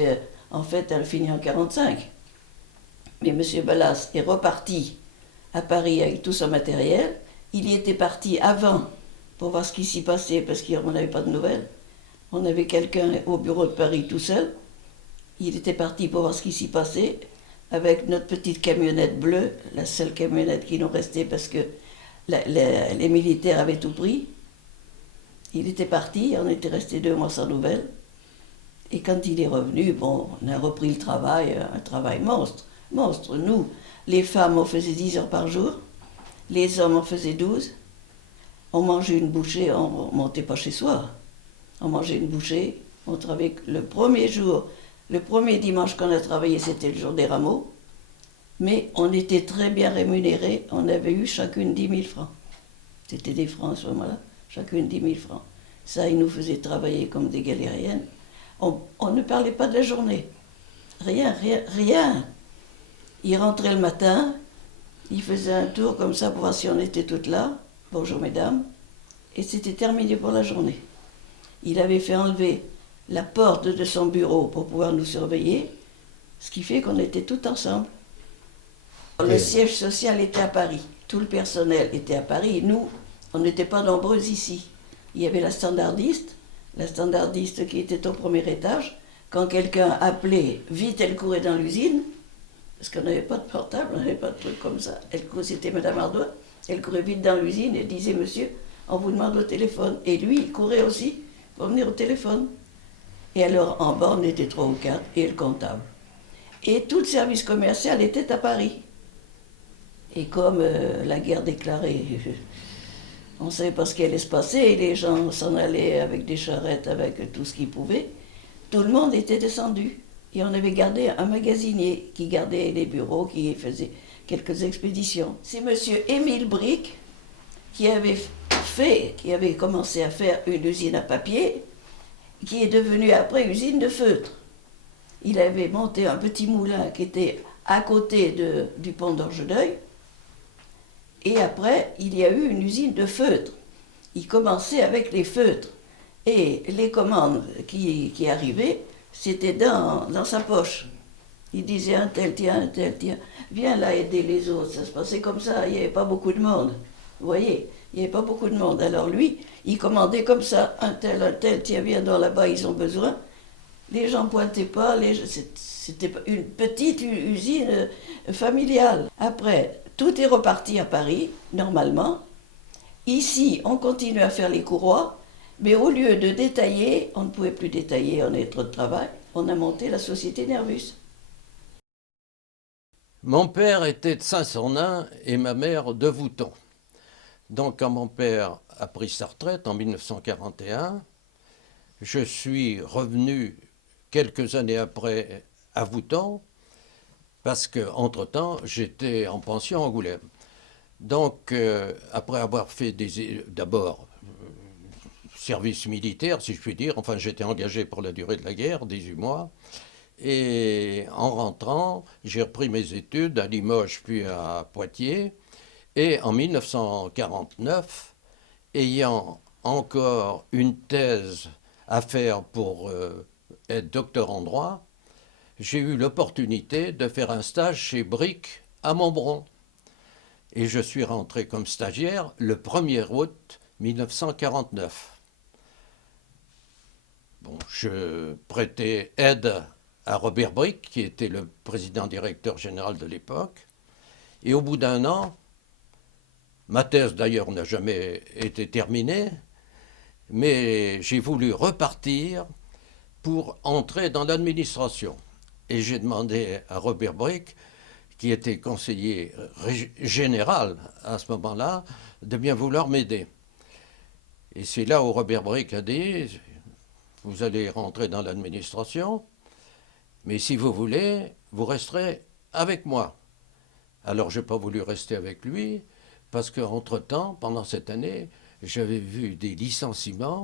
en fait, elle a fini en 1945. Mais M. Ballas est reparti à Paris avec tout son matériel. Il y était parti avant pour voir ce qui s'y passait, parce qu'on n'avait pas de nouvelles. On avait quelqu'un au bureau de Paris tout seul. Il était parti pour voir ce qui s'y passait avec notre petite camionnette bleue, la seule camionnette qui nous restait parce que les militaires avaient tout pris. Il était parti, on était restés 2 mois sans nouvelles. Et quand il est revenu, bon, on a repris le travail, un travail monstre. Nous, les femmes, on faisait 10 heures par jour, les hommes, on faisait 12. On mangeait une bouchée, on ne montait pas chez soi. On mangeait une bouchée, on travaillait le premier jour, le premier dimanche qu'on a travaillé, c'était le jour des rameaux. Mais on était très bien rémunérés, on avait eu chacune 10 000 francs. C'était des francs à ce moment-là, chacune 10 000 francs. Ça, ils nous faisaient travailler comme des galériennes. On ne parlait pas de la journée. Rien. Ils rentraient le matin, ils faisaient un tour comme ça pour voir si on était toutes là. Bonjour mesdames. Et c'était terminé pour la journée. Il avait fait enlever la porte de son bureau pour pouvoir nous surveiller, ce qui fait qu'on était tous ensemble. Le siège social était à Paris. Tout le personnel était à Paris. Nous, on n'était pas nombreux ici. Il y avait la standardiste qui était au premier étage. Quand quelqu'un appelait, vite elle courait dans l'usine, parce qu'on n'avait pas de portable, on n'avait pas de trucs comme ça. C'était Madame Ardois, elle courait vite dans l'usine et disait, monsieur, on vous demande au téléphone. Et lui, il courait aussi pour venir au téléphone. Et alors, en bas, on était 3 ou 4, et le comptable. Et tout le service commercial était à Paris. Et comme la guerre déclarée, On ne savait pas ce qui allait se passer, les gens s'en allaient avec des charrettes, avec tout ce qu'ils pouvaient. Tout le monde était descendu. Et on avait gardé un magasinier qui gardait les bureaux, qui faisait quelques expéditions. C'est monsieur Émile Brick qui avait commencé à faire une usine à papier, qui est devenue après usine de feutre. Il avait monté un petit moulin qui était à côté du pont d'Orgedeuil. Et après, il y a eu une usine de feutres. Il commençait avec les feutres. Et les commandes qui arrivaient, c'était dans sa poche. Il disait un tel, tiens, viens là aider les autres. Ça se passait comme ça, il n'y avait pas beaucoup de monde. Vous voyez, il n'y avait pas beaucoup de monde. Alors lui, il commandait comme ça, un tel, tiens, viens dans là-bas, ils ont besoin. Les gens ne pointaient pas, c'était une petite usine familiale. Après, tout est reparti à Paris, normalement. Ici, on continue à faire les courroies, mais au lieu de détailler, on ne pouvait plus détailler, on avait trop de travail, on a monté la société Nervus. Mon père était de Saint-Sornin et ma mère de Vouton. Donc quand mon père a pris sa retraite en 1941, je suis revenu quelques années après à Vouton, parce qu'entre-temps, j'étais en pension à Angoulême. Donc, après avoir fait d'abord service militaire, si je puis dire, enfin j'étais engagé pour la durée de la guerre, 18 mois, et en rentrant, j'ai repris mes études à Limoges puis à Poitiers, et en 1949, ayant encore une thèse à faire pour être docteur en droit, j'ai eu l'opportunité de faire un stage chez Brick à Montbron. Et je suis rentré comme stagiaire le 1er août 1949. Bon, je prêtais aide à Robert Brick, qui était le président-directeur général de l'époque. Et au bout d'un an, ma thèse d'ailleurs n'a jamais été terminée, mais j'ai voulu repartir pour entrer dans l'administration. Et j'ai demandé à Robert Brick, qui était conseiller général à ce moment-là, de bien vouloir m'aider. Et c'est là où Robert Brick a dit, vous allez rentrer dans l'administration, mais si vous voulez, vous resterez avec moi. Alors je n'ai pas voulu rester avec lui, parce qu'entre-temps, pendant cette année, j'avais vu des licenciements,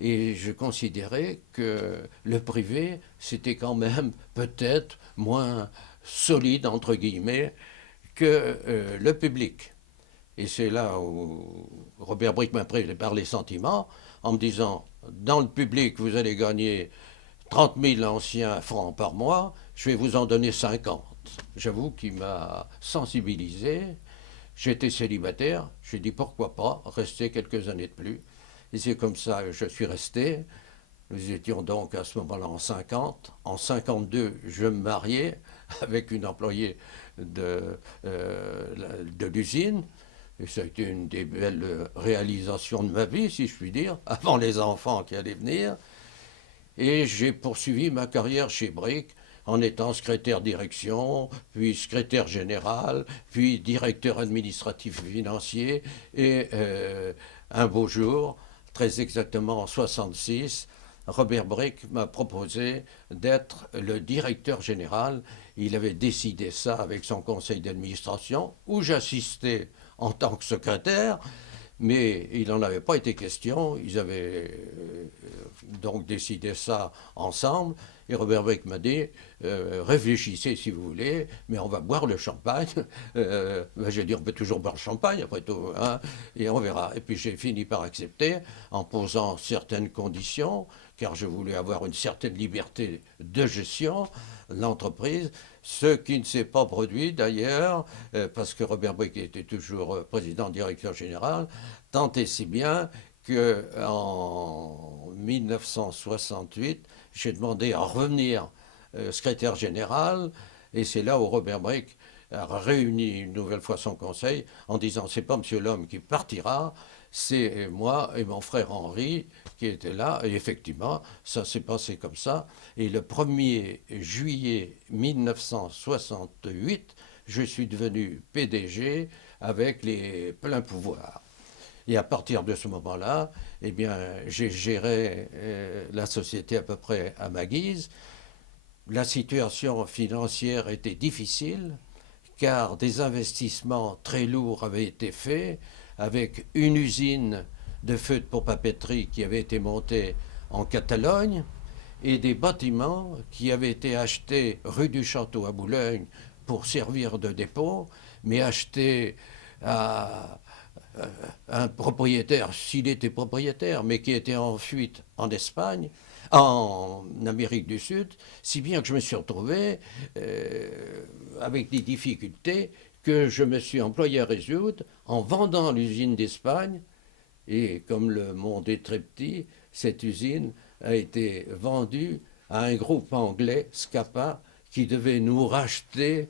et je considérais que le privé, c'était quand même peut-être moins solide, entre guillemets, que le public. Et c'est là où Robert Brick m'a pris par les sentiments, en me disant, dans le public, vous allez gagner 30 000 anciens francs par mois, je vais vous en donner 50. J'avoue qu'il m'a sensibilisé. J'étais célibataire, j'ai dit pourquoi pas rester quelques années de plus. Et c'est comme ça que je suis resté. Nous étions donc à ce moment-là en 50. En 52, je me mariais avec une employée de l'usine. Et ça a été une des belles réalisations de ma vie, si je puis dire, avant les enfants qui allaient venir. Et j'ai poursuivi ma carrière chez Brick en étant secrétaire direction, puis secrétaire général, puis directeur administratif et financier. Et un beau jour, très exactement en 1966, Robert Brick m'a proposé d'être le directeur général. Il avait décidé ça avec son conseil d'administration, où j'assistais en tant que secrétaire, mais il n'en avait pas été question. Ils avaient donc décidé ça ensemble. Et Robert Brick m'a dit, réfléchissez si vous voulez, mais on va boire le champagne. J'ai dit, on peut toujours boire le champagne, après tout, hein, et on verra. Et puis j'ai fini par accepter, en posant certaines conditions, car je voulais avoir une certaine liberté de gestion de l'entreprise, ce qui ne s'est pas produit d'ailleurs, parce que Robert Brick était toujours président-directeur général, tant et si bien qu'en 1968, j'ai demandé à revenir secrétaire général, et c'est là où Robert Brick a réuni une nouvelle fois son conseil en disant « c'est pas M. Lhomme qui partira, c'est moi et mon frère Henri qui étaient là ». Et effectivement, ça s'est passé comme ça. Et le 1er juillet 1968, je suis devenu PDG avec les pleins pouvoirs. Et à partir de ce moment-là, eh bien, j'ai géré la société à peu près à ma guise. La situation financière était difficile, car des investissements très lourds avaient été faits, avec une usine de feutres pour papeterie qui avait été montée en Catalogne, et des bâtiments qui avaient été achetés rue du Château à Boulogne pour servir de dépôt, mais achetés à un propriétaire, s'il était propriétaire, mais qui était en fuite en Espagne, en Amérique du Sud, si bien que je me suis retrouvé avec des difficultés que je me suis employé à résoudre en vendant l'usine d'Espagne. Et comme le monde est très petit, cette usine a été vendue à un groupe anglais, Scapa, qui devait nous racheter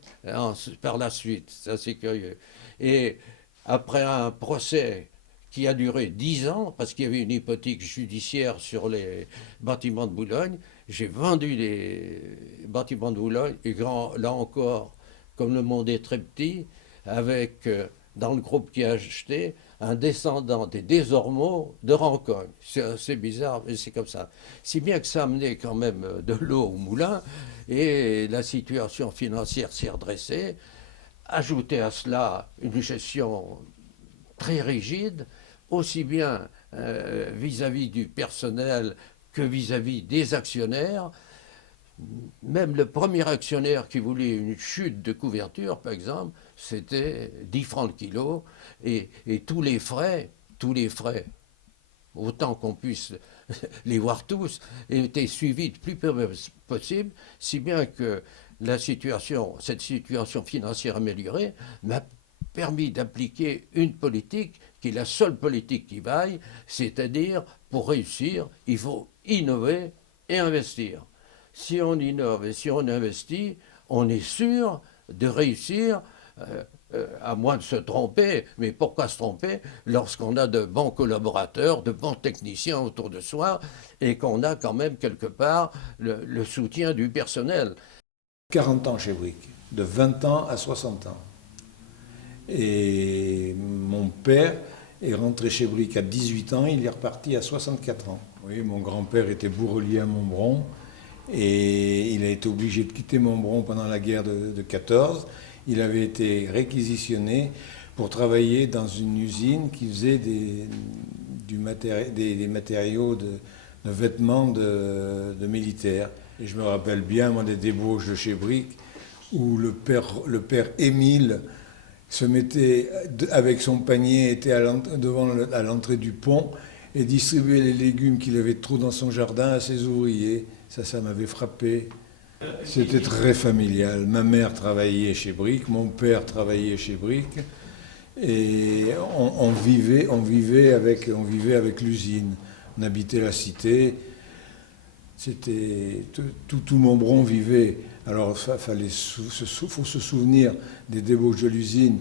par la suite. Ça, c'est curieux. Et après un procès qui a duré 10 ans, parce qu'il y avait une hypothèque judiciaire sur les bâtiments de Boulogne, j'ai vendu les bâtiments de Boulogne, et là encore, comme le monde est très petit, avec, dans le groupe qui a acheté, un descendant des Desormeaux de Rancogne. C'est assez bizarre, mais c'est comme ça. Si bien que ça amenait quand même de l'eau au moulin, et la situation financière s'est redressée. Ajoutez à cela une gestion très rigide, aussi bien vis-à-vis du personnel que vis-à-vis des actionnaires. Même le premier actionnaire qui voulait une chute de couverture, par exemple, c'était 10 francs le kilo, et tous les frais, autant qu'on puisse les voir tous, étaient suivis le plus possible, si bien que cette situation financière améliorée m'a permis d'appliquer une politique qui est la seule politique qui vaille, c'est-à-dire, pour réussir, il faut innover et investir. Si on innove et si on investit, on est sûr de réussir, à moins de se tromper. Mais pourquoi se tromper lorsqu'on a de bons collaborateurs, de bons techniciens autour de soi et qu'on a quand même quelque part le soutien du personnel. 40 ans chez Brick, de 20 ans à 60 ans. Et mon père est rentré chez Brick à 18 ans, il est reparti à 64 ans. Oui, mon grand-père était bourrelier à Montbron et il a été obligé de quitter Montbron pendant la guerre de 14. Il avait été réquisitionné pour travailler dans une usine qui faisait des matériaux de vêtements de militaires. Et je me rappelle bien, moi, des débauches de chez Brick, où le père Émile se mettait avec son panier, était à l'entrée du pont et distribuait les légumes qu'il avait trop dans son jardin à ses ouvriers. Ça m'avait frappé. C'était très familial. Ma mère travaillait chez Brick, mon père travaillait chez Brick, et on vivait avec l'usine. On habitait la cité. C'était tout Montbron vivait. Alors faut se souvenir des débauches de l'usine.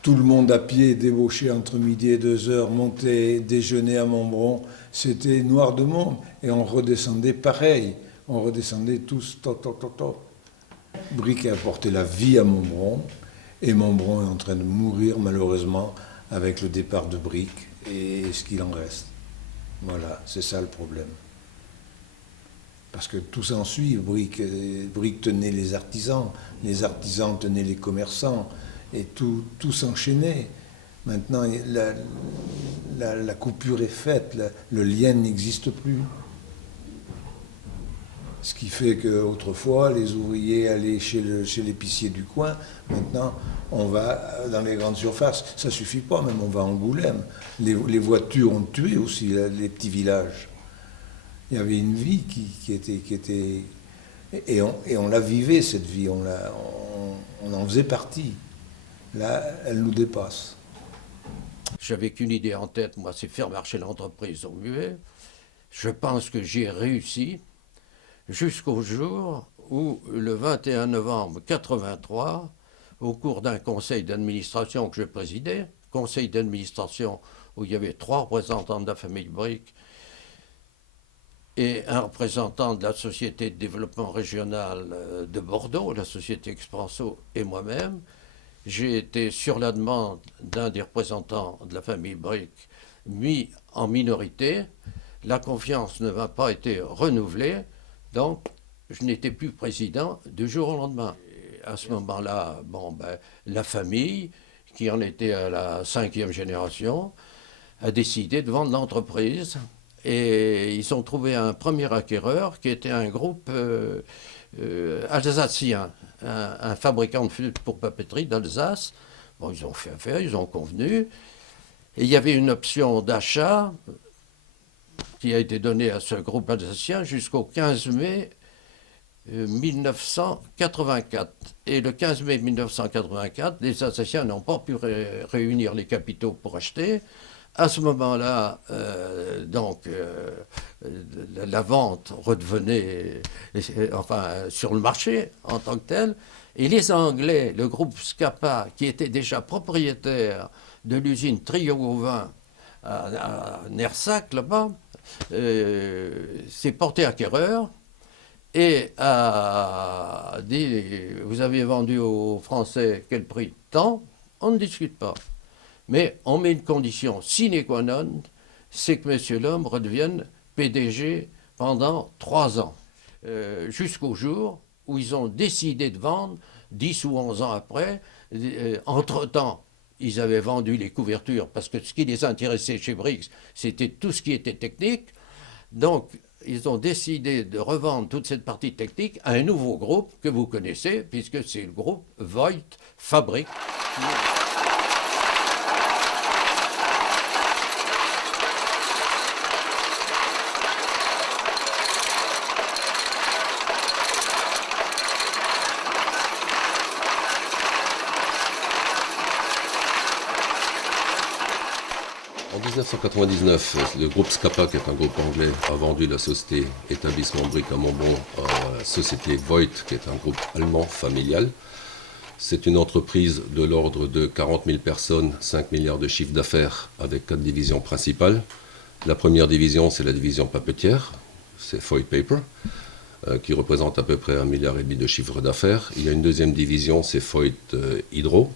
Tout le monde à pied débauchait entre midi et 2 heures, montait déjeuner à Montbron. C'était noir de monde et on redescendait pareil. On redescendait tous, top. Brick a apporté la vie à Montbron et Montbron est en train de mourir malheureusement avec le départ de Brick et ce qu'il en reste. Voilà, c'est ça le problème. Parce que tout s'ensuit, Brick tenait les artisans tenaient les commerçants, et tout s'enchaînait. Maintenant, la coupure est faite, le lien n'existe plus. Ce qui fait qu'autrefois, les ouvriers allaient chez l'épicier du coin. Maintenant, on va dans les grandes surfaces. Ça ne suffit pas, même on va à Angoulême. Les voitures ont tué aussi les petits villages. Il y avait une vie qui était... Et on la vivait, cette vie. On en faisait partie. Là, elle nous dépasse. J'avais qu'une idée en tête, moi, c'est faire marcher l'entreprise au muet. Je pense que j'y ai réussi. Jusqu'au jour où, le 21 novembre 1983, au cours d'un conseil d'administration que je présidais, conseil d'administration où il y avait 3 représentants de la famille Brick et un représentant de la Société de développement régional de Bordeaux, la Société Expanso, et moi-même, j'ai été, sur la demande d'un des représentants de la famille Brick, mis en minorité. La confiance ne m'a pas été renouvelée, donc je n'étais plus président du jour au lendemain. Et à ce moment-là, la famille, qui en était à la 5e génération, a décidé de vendre l'entreprise. Et ils ont trouvé un premier acquéreur qui était un groupe alsacien, un fabricant de flûtes pour papeterie d'Alsace. Bon, ils ont fait affaire, ils ont convenu. Et il y avait une option d'achat qui a été donnée à ce groupe alsacien jusqu'au 15 mai 1984. Et le 15 mai 1984, les Alsaciens n'ont pas pu réunir les capitaux pour acheter. À ce moment-là, la vente redevenait sur le marché en tant que tel. Et les Anglais, le groupe Scapa, qui était déjà propriétaire de l'usine Trio-Gauvin à Nersac, là-bas, s'est porté acquéreur et a dit « Vous avez vendu aux Français quel prix? Tant, on ne discute pas. Mais on met une condition sine qua non, c'est que M. Lhomme redevienne PDG pendant 3 ans. » Jusqu'au jour où ils ont décidé de vendre, 10 ou 11 ans après. Entre-temps, ils avaient vendu les couvertures, parce que ce qui les intéressait chez Brix, c'était tout ce qui était technique. Donc, ils ont décidé de revendre toute cette partie technique à un nouveau groupe que vous connaissez, puisque c'est le groupe Voith Fabrique. En 1999, le groupe Scapa, qui est un groupe anglais, a vendu la société Établissement Brick à Montbron à la société Voith, qui est un groupe allemand familial. C'est une entreprise de l'ordre de 40 000 personnes, 5 milliards de chiffre d'affaires, avec 4 divisions principales. La première division, c'est la division papetière, c'est Voith Paper, qui représente à peu près 1,5 milliard de chiffre d'affaires. Il y a une deuxième division, c'est Voith Hydro,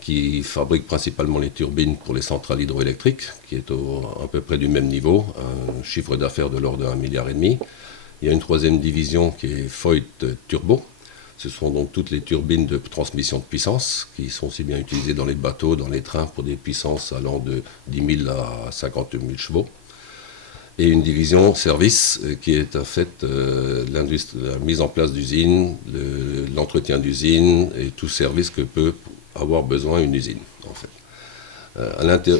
qui fabrique principalement les turbines pour les centrales hydroélectriques, qui est à peu près du même niveau, un chiffre d'affaires de l'ordre de 1,5 milliard. Il y a une troisième division qui est Voith Turbo. Ce sont donc toutes les turbines de transmission de puissance, qui sont aussi bien utilisées dans les bateaux, dans les trains, pour des puissances allant de 10 000 à 50 000 chevaux. Et une division service, qui est en fait la mise en place d'usines, l'entretien d'usines et tout service que peut avoir besoin une usine, en fait.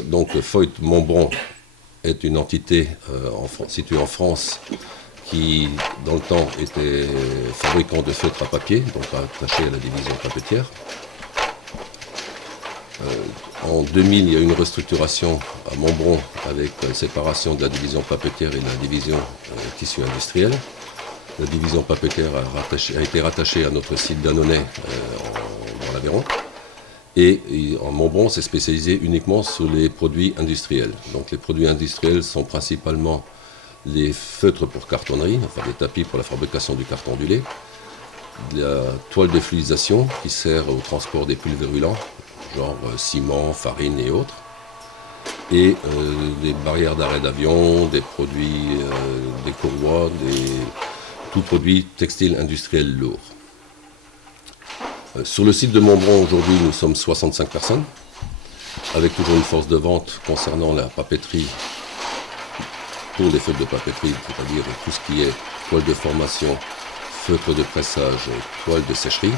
Donc, Voith Montbron est une entité située en France qui, dans le temps, était fabricant de feutres à papier, donc attaché à la division papetière. En 2000, il y a eu une restructuration à Montbron avec la séparation de la division papetière et de la division tissu industriel. La division papetière a été rattachée à notre site d'Annonay dans l'Aveyron. Et en Montbron, c'est spécialisé uniquement sur les produits industriels. Donc les produits industriels sont principalement les feutres pour cartonnerie, enfin les tapis pour la fabrication du carton du lait, la toile de fluidisation qui sert au transport des pulvérulents, genre ciment, farine et autres, et des barrières d'arrêt d'avion, des produits, des courroies, tout produit textile industriel lourd. Sur le site de Montbron, aujourd'hui, nous sommes 65 personnes, avec toujours une force de vente concernant la papeterie, pour les feutres de papeterie, c'est-à-dire tout ce qui est toile de formation, feutre de pressage, toile de sécherie,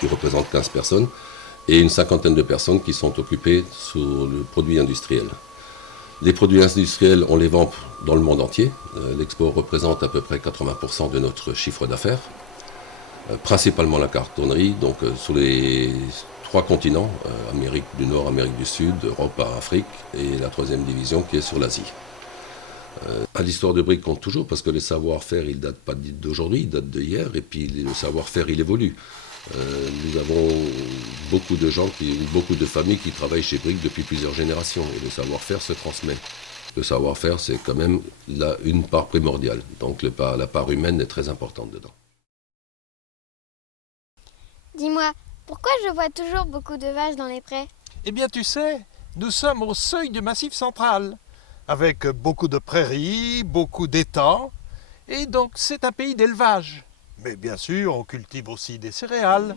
qui représente 15 personnes, et une cinquantaine de personnes qui sont occupées sur le produit industriel. Les produits industriels, on les vend dans le monde entier. L'export représente à peu près 80% de notre chiffre d'affaires. Principalement la cartonnerie, donc sur les 3 continents, Amérique du Nord, Amérique du Sud, Europe, Afrique, et la 3e division qui est sur l'Asie. L'histoire de Brick compte toujours, parce que le savoir-faire, il ne date pas d'aujourd'hui, il date d'hier, et puis le savoir-faire, il évolue. Nous avons beaucoup de gens, beaucoup de familles qui travaillent chez Brick depuis plusieurs générations, et le savoir-faire se transmet. Le savoir-faire, c'est quand même une part primordiale, donc la part humaine est très importante dedans. Dis-moi, pourquoi je vois toujours beaucoup de vaches dans les prés? Eh bien, tu sais, nous sommes au seuil du Massif central, avec beaucoup de prairies, beaucoup d'étangs, et donc c'est un pays d'élevage. Mais bien sûr, on cultive aussi des céréales.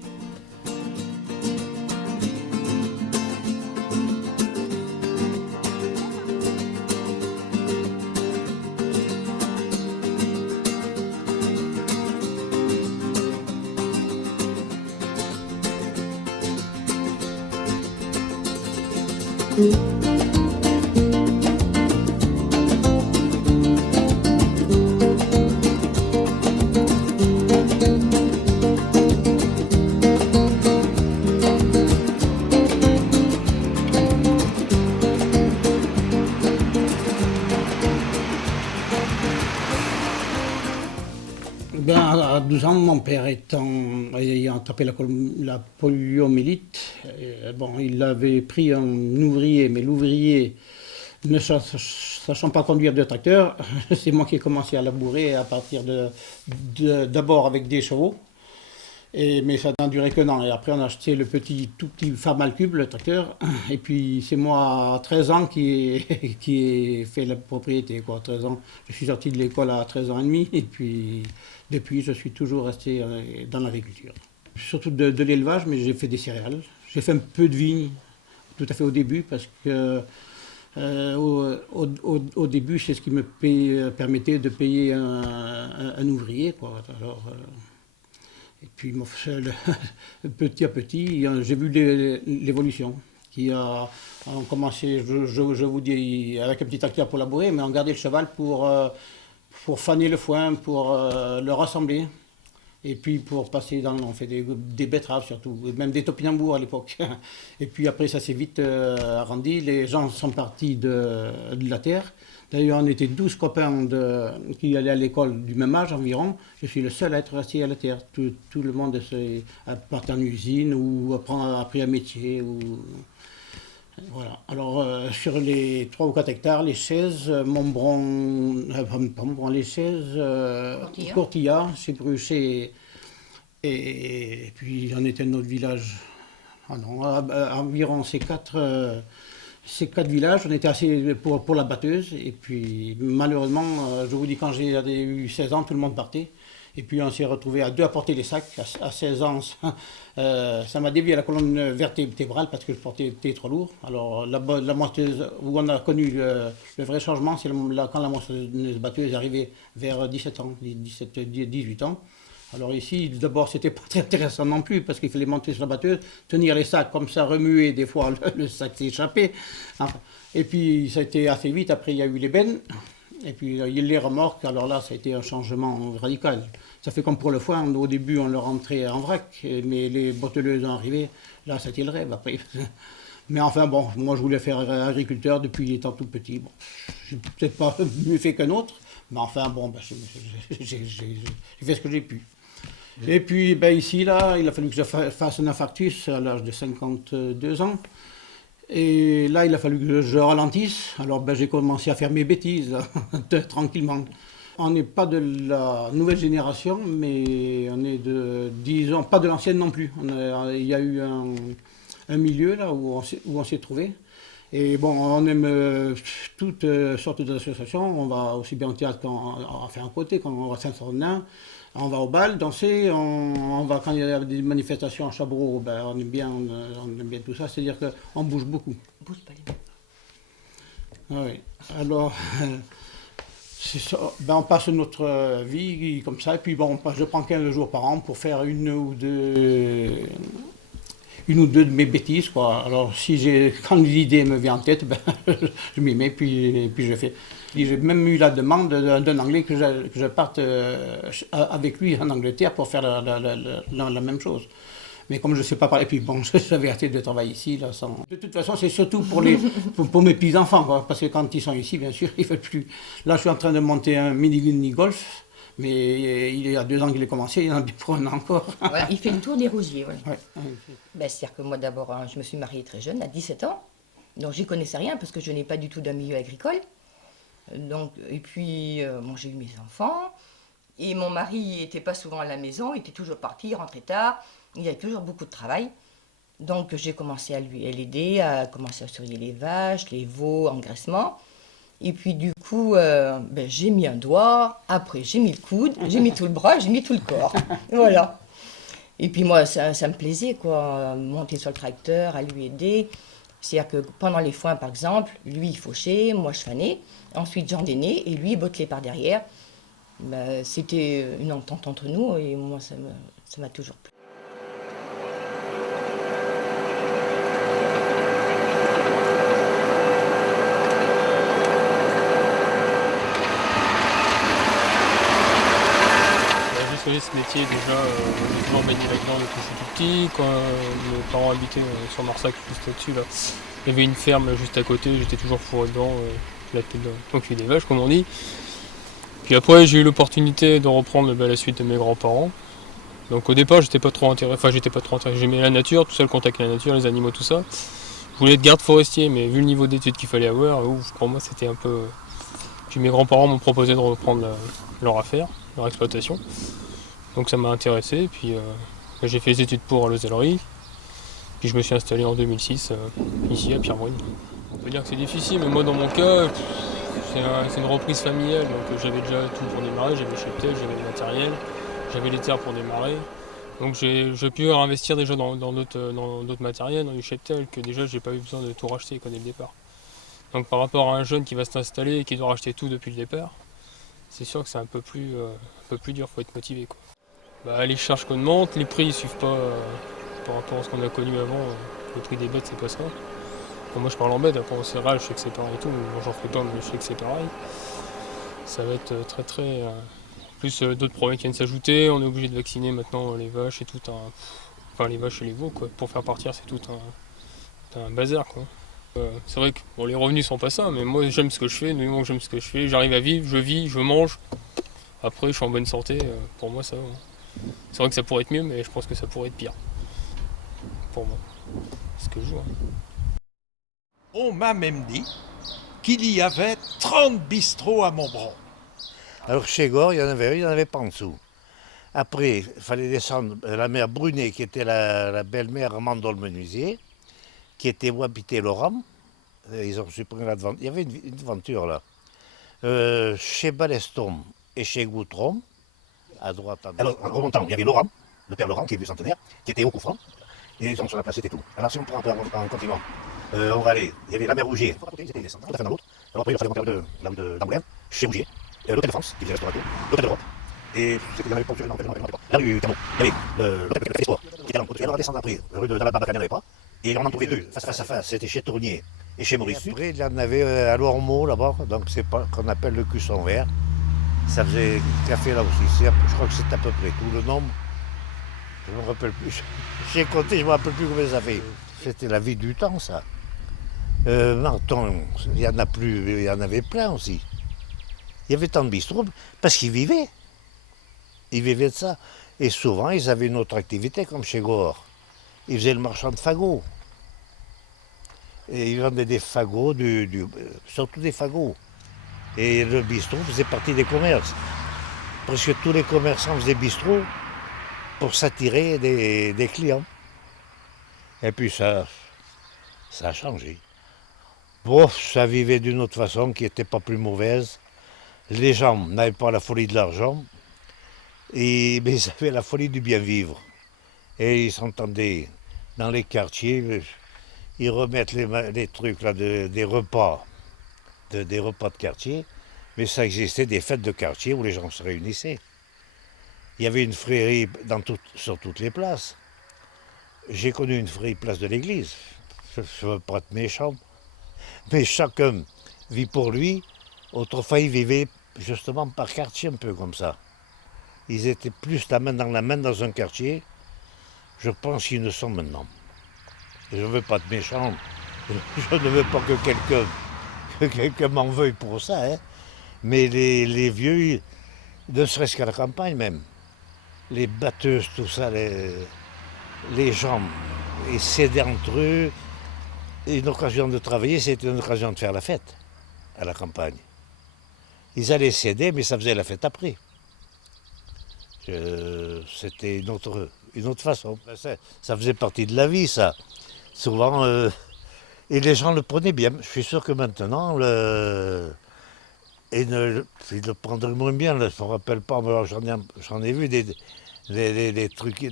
Ben, à 12 ans, mon père ayant attrapé la poliomyélite, bon, il avait pris un ouvrier, mais l'ouvrier, ne sachant pas conduire de tracteur, c'est moi qui ai commencé à labourer à partir d'abord avec des chevaux. Mais ça n'a duré qu'un an. Et après, on a acheté le tout petit Farmalcube, le tracteur. Et puis, c'est moi, à 13 ans, qui ai fait la propriété. Quoi. 13 ans. Je suis sorti de l'école à 13 ans et demi. Et puis, depuis, je suis toujours resté dans l'agriculture. Surtout de l'élevage, mais j'ai fait des céréales. J'ai fait un peu de vigne, tout à fait au début, parce que au début, c'est ce qui me permettait de payer un ouvrier. Quoi. Alors, et puis, petit à petit, j'ai vu l'évolution. On commençait, je vous dis, avec un petit tracteur pour labourer, mais on gardait le cheval pour faner le foin, pour le rassembler. Et puis pour passer on fait des betteraves surtout, et même des topinambours à l'époque. Et puis après, ça s'est vite arrondi. Les gens sont partis de la terre. D'ailleurs, on était 12 copains qui allaient à l'école du même âge environ. Je suis le seul à être resté à la terre. Tout le monde est parti en usine ou a appris un métier. Voilà. Alors, sur les 3 ou 4 hectares, les 16 les 16 Courtillas, c'est Bruchet. Et puis, on était dans notre village. Environ ces 4 villages, on était assez pour la batteuse. Et puis, malheureusement, je vous dis, quand j'ai eu 16 ans, tout le monde partait. Et puis, on s'est retrouvé à 2 à porter les sacs. À 16 ans, ça m'a dévié la colonne vertébrale parce que je portais trop lourd. Alors, la moissonneuse, où on a connu le vrai changement, c'est quand la moissonneuse batteuse est arrivée vers 17 ans, 18 ans. Alors ici, d'abord, c'était pas très intéressant non plus, parce qu'il fallait monter sur la batteuse, tenir les sacs comme ça, remuer, des fois le sac s'est échappé. Et puis ça a été assez vite, après il y a eu les bennes, et puis il y a eu les remorques, alors là ça a été un changement radical. Ça fait comme pour le foin, au début on le rentrait en vrac, mais les botteleuses ont arrivé, là c'était le rêve après. Mais enfin bon, moi je voulais faire agriculteur depuis étant tout petit. Bon, j'ai peut-être pas mieux fait qu'un autre, mais enfin bon, j'ai fait ce que j'ai pu. Et puis ici, là, il a fallu que je fasse un infarctus à l'âge de 52 ans. Et là, il a fallu que je ralentisse. Alors j'ai commencé à faire mes bêtises, tranquillement. On n'est pas de la nouvelle génération, mais on est disons, pas de l'ancienne non plus. Il y a eu un milieu là où on s'est trouvé. Et bon, on aime toutes sortes d'associations. On va aussi bien au théâtre qu'on fait un côté, quand on va à Saint-Sornin. On va au bal, danser, on va quand il y a des manifestations à Chabreau, on aime bien tout ça, c'est-à-dire qu'on bouge beaucoup. On bouge pas les mains. Oui. Alors, on passe notre vie comme ça, et puis bon, je prends 15 jours par an pour faire une ou deux de mes bêtises, quoi. Alors, quand l'idée me vient en tête, je m'y mets, puis je fais. J'ai même eu la demande d'un Anglais que je parte avec lui en Angleterre pour faire la même chose. Mais comme je ne sais pas parler, puis bon, j'avais assez de travail ici. Là, De toute façon, c'est surtout pour mes petits-enfants, quoi, parce que quand ils sont ici, bien sûr, ils ne veulent plus. Là, je suis en train de monter un mini-golf, mais il y a 2 ans qu'il a commencé, il y en a pour un an encore. Voilà, il fait le tour des rosiers. Voilà. Ouais. C'est-à-dire que moi, d'abord, je me suis mariée très jeune, à 17 ans. Donc, j'y connaissais rien, parce que je n'ai pas du tout d'un milieu agricole. Donc, et puis, j'ai eu mes enfants, et mon mari n'était pas souvent à la maison, il était toujours parti, il rentrait tard, il avait toujours beaucoup de travail. Donc j'ai commencé à l'aider, à commencer à surveiller les vaches, les veaux, engraissement. Et puis du coup, j'ai mis un doigt, après j'ai mis le coude, j'ai mis tout le bras, j'ai mis tout le corps. Voilà. Et puis moi, ça me plaisait, quoi, monter sur le tracteur, à lui aider. C'est-à-dire que pendant les foins, par exemple, lui, il fauchait, moi, je fanais. Ensuite, j'endainais et lui, il bottelait par derrière. C'était une entente entre nous et moi, ça m'a toujours plu. J'ai choisi ce métier déjà, j'ai toujours baigné là-dedans depuis que je suis tout petit. Quand mes parents habitaient sur Marsac, juste au-dessus, là, il y avait une ferme juste à côté, j'étais toujours fourré dedans, je l'ai m'occuper des vaches, comme on dit. Puis après, j'ai eu l'opportunité de reprendre la suite de mes grands-parents. Donc au départ, j'étais pas trop intéressé, j'aimais la nature, tout ça, le contact avec la nature, les animaux, tout ça. Je voulais être garde forestier, mais vu le niveau d'études qu'il fallait avoir, pour moi c'était un peu... Puis mes grands-parents m'ont proposé de reprendre leur affaire, leur exploitation. Donc ça m'a intéressé, puis j'ai fait les études pour à l'hôtellerie. Puis je me suis installé en 2006 ici à Pierrebrune. On peut dire que c'est difficile, mais moi dans mon cas, c'est une reprise familiale, donc j'avais déjà tout pour démarrer, j'avais le cheptel, j'avais le matériel, j'avais les terres pour démarrer. Donc j'ai pu investir déjà dans d'autres matériels, dans du cheptel, que déjà j'ai pas eu besoin de tout racheter dès le départ. Donc par rapport à un jeune qui va s'installer et qui doit racheter tout depuis le départ, c'est sûr que c'est un peu plus dur, il faut être motivé, quoi. Les charges qu'on monte, les prix ne suivent pas par rapport à ce qu'on a connu avant. Le prix des bêtes, c'est pas ça. Bon, moi je parle en bête, après en céréales, je sais que c'est pareil et tout, mais j'en fais pas, mais je sais que c'est pareil. Ça va être très... En plus, d'autres problèmes qui viennent s'ajouter, on est obligé de vacciner maintenant les vaches et tout un... Enfin les vaches et les veaux, quoi. Pour faire partir, c'est tout un bazar, quoi. C'est vrai que les revenus sont pas ça, mais moi j'aime ce que je fais, du moment que j'aime ce que je fais, j'arrive à vivre, je vis, je mange. Après, je suis en bonne santé, pour moi ça va. C'est vrai que ça pourrait être mieux, mais je pense que ça pourrait être pire. Pour moi. C'est ce que je vois. On m'a même dit qu'il y avait 30 bistrots à Montbron. Alors chez Gore, il n'y en avait pas en dessous. Après, il fallait descendre la mère Brunet, qui était la belle-mère Mandol Menuisier, qui était Wapité-Laurent. Ils ont supprimé la devanture. Il y avait une devanture là. Chez Baleston et chez Goutron, à droite. Alors, en remontant, il y avait Laurent, le père Laurent, qui est vieux centenaire, qui était au coup franc, et donc sur la place, c'était tout. Alors, si on prend en continuant, on va aller, il y avait la mère Rougier, c'était tout à fait dans l'autre. Alors, après, il fallait monter d'Angoulême, chez Rougier, l'hôtel de France, qui faisait restaurateur, l'hôtel d'Europe, et c'était dans les ponctuels, la rue Cameau. Il y avait l'hôtel de Sport, qui était dans le ponctuel. Alors, on va descendre après, rue de la Barbacan, il n'y en avait pas, et on en trouvait deux, face à face, c'était chez Tournier et chez Maurice. Après, il y en avait à Lormeau, là-bas, donc c'est pas qu'on appelle le Cusson Vert. Ça faisait café là aussi, je crois que c'est à peu près tout le nombre. Je ne me rappelle plus, j'ai compté, je ne me rappelle plus combien ça fait. C'était la vie du temps, ça. Marton, il y en a plus, il y en avait plein aussi. Il y avait tant de bistrots parce qu'ils vivaient. Ils vivaient de ça. Et souvent, ils avaient une autre activité, comme chez Gore. Ils faisaient le marchand de fagots. Et ils vendaient des fagots, surtout des fagots. Et le bistrot faisait partie des commerces. Presque tous les commerçants faisaient bistrot pour s'attirer des clients. Et puis ça a changé. Bon, ça vivait d'une autre façon qui n'était pas plus mauvaise. Les gens n'avaient pas la folie de l'argent, mais ils avaient la folie du bien vivre. Et ils s'entendaient dans les quartiers, ils remettent les trucs là, des repas. Des repas de quartier, mais ça existait des fêtes de quartier où les gens se réunissaient. Il y avait une frairie sur toutes les places. J'ai connu une frairie place de l'église. Je ne veux pas être méchant, mais chacun vit pour lui. Autrefois, ils vivaient justement par quartier, un peu comme ça. Ils étaient plus la main dans un quartier. Je pense qu'ils ne sont maintenant. Je ne veux pas être méchant. Je ne veux pas que quelqu'un m'en veuille pour ça, hein. Mais les vieux, ne serait-ce qu'à la campagne même, les batteuses, tout ça, les gens, ils s'aidaient entre eux. Et une occasion de travailler, c'était une occasion de faire la fête à la campagne. Ils allaient s'aider, mais ça faisait la fête après. C'était une autre façon. Ça faisait partie de la vie, ça. Souvent, et les gens le prenaient bien. Je suis sûr que maintenant, ils le prendraient moins bien. Là, je ne me rappelle pas, j'en ai vu des trucs.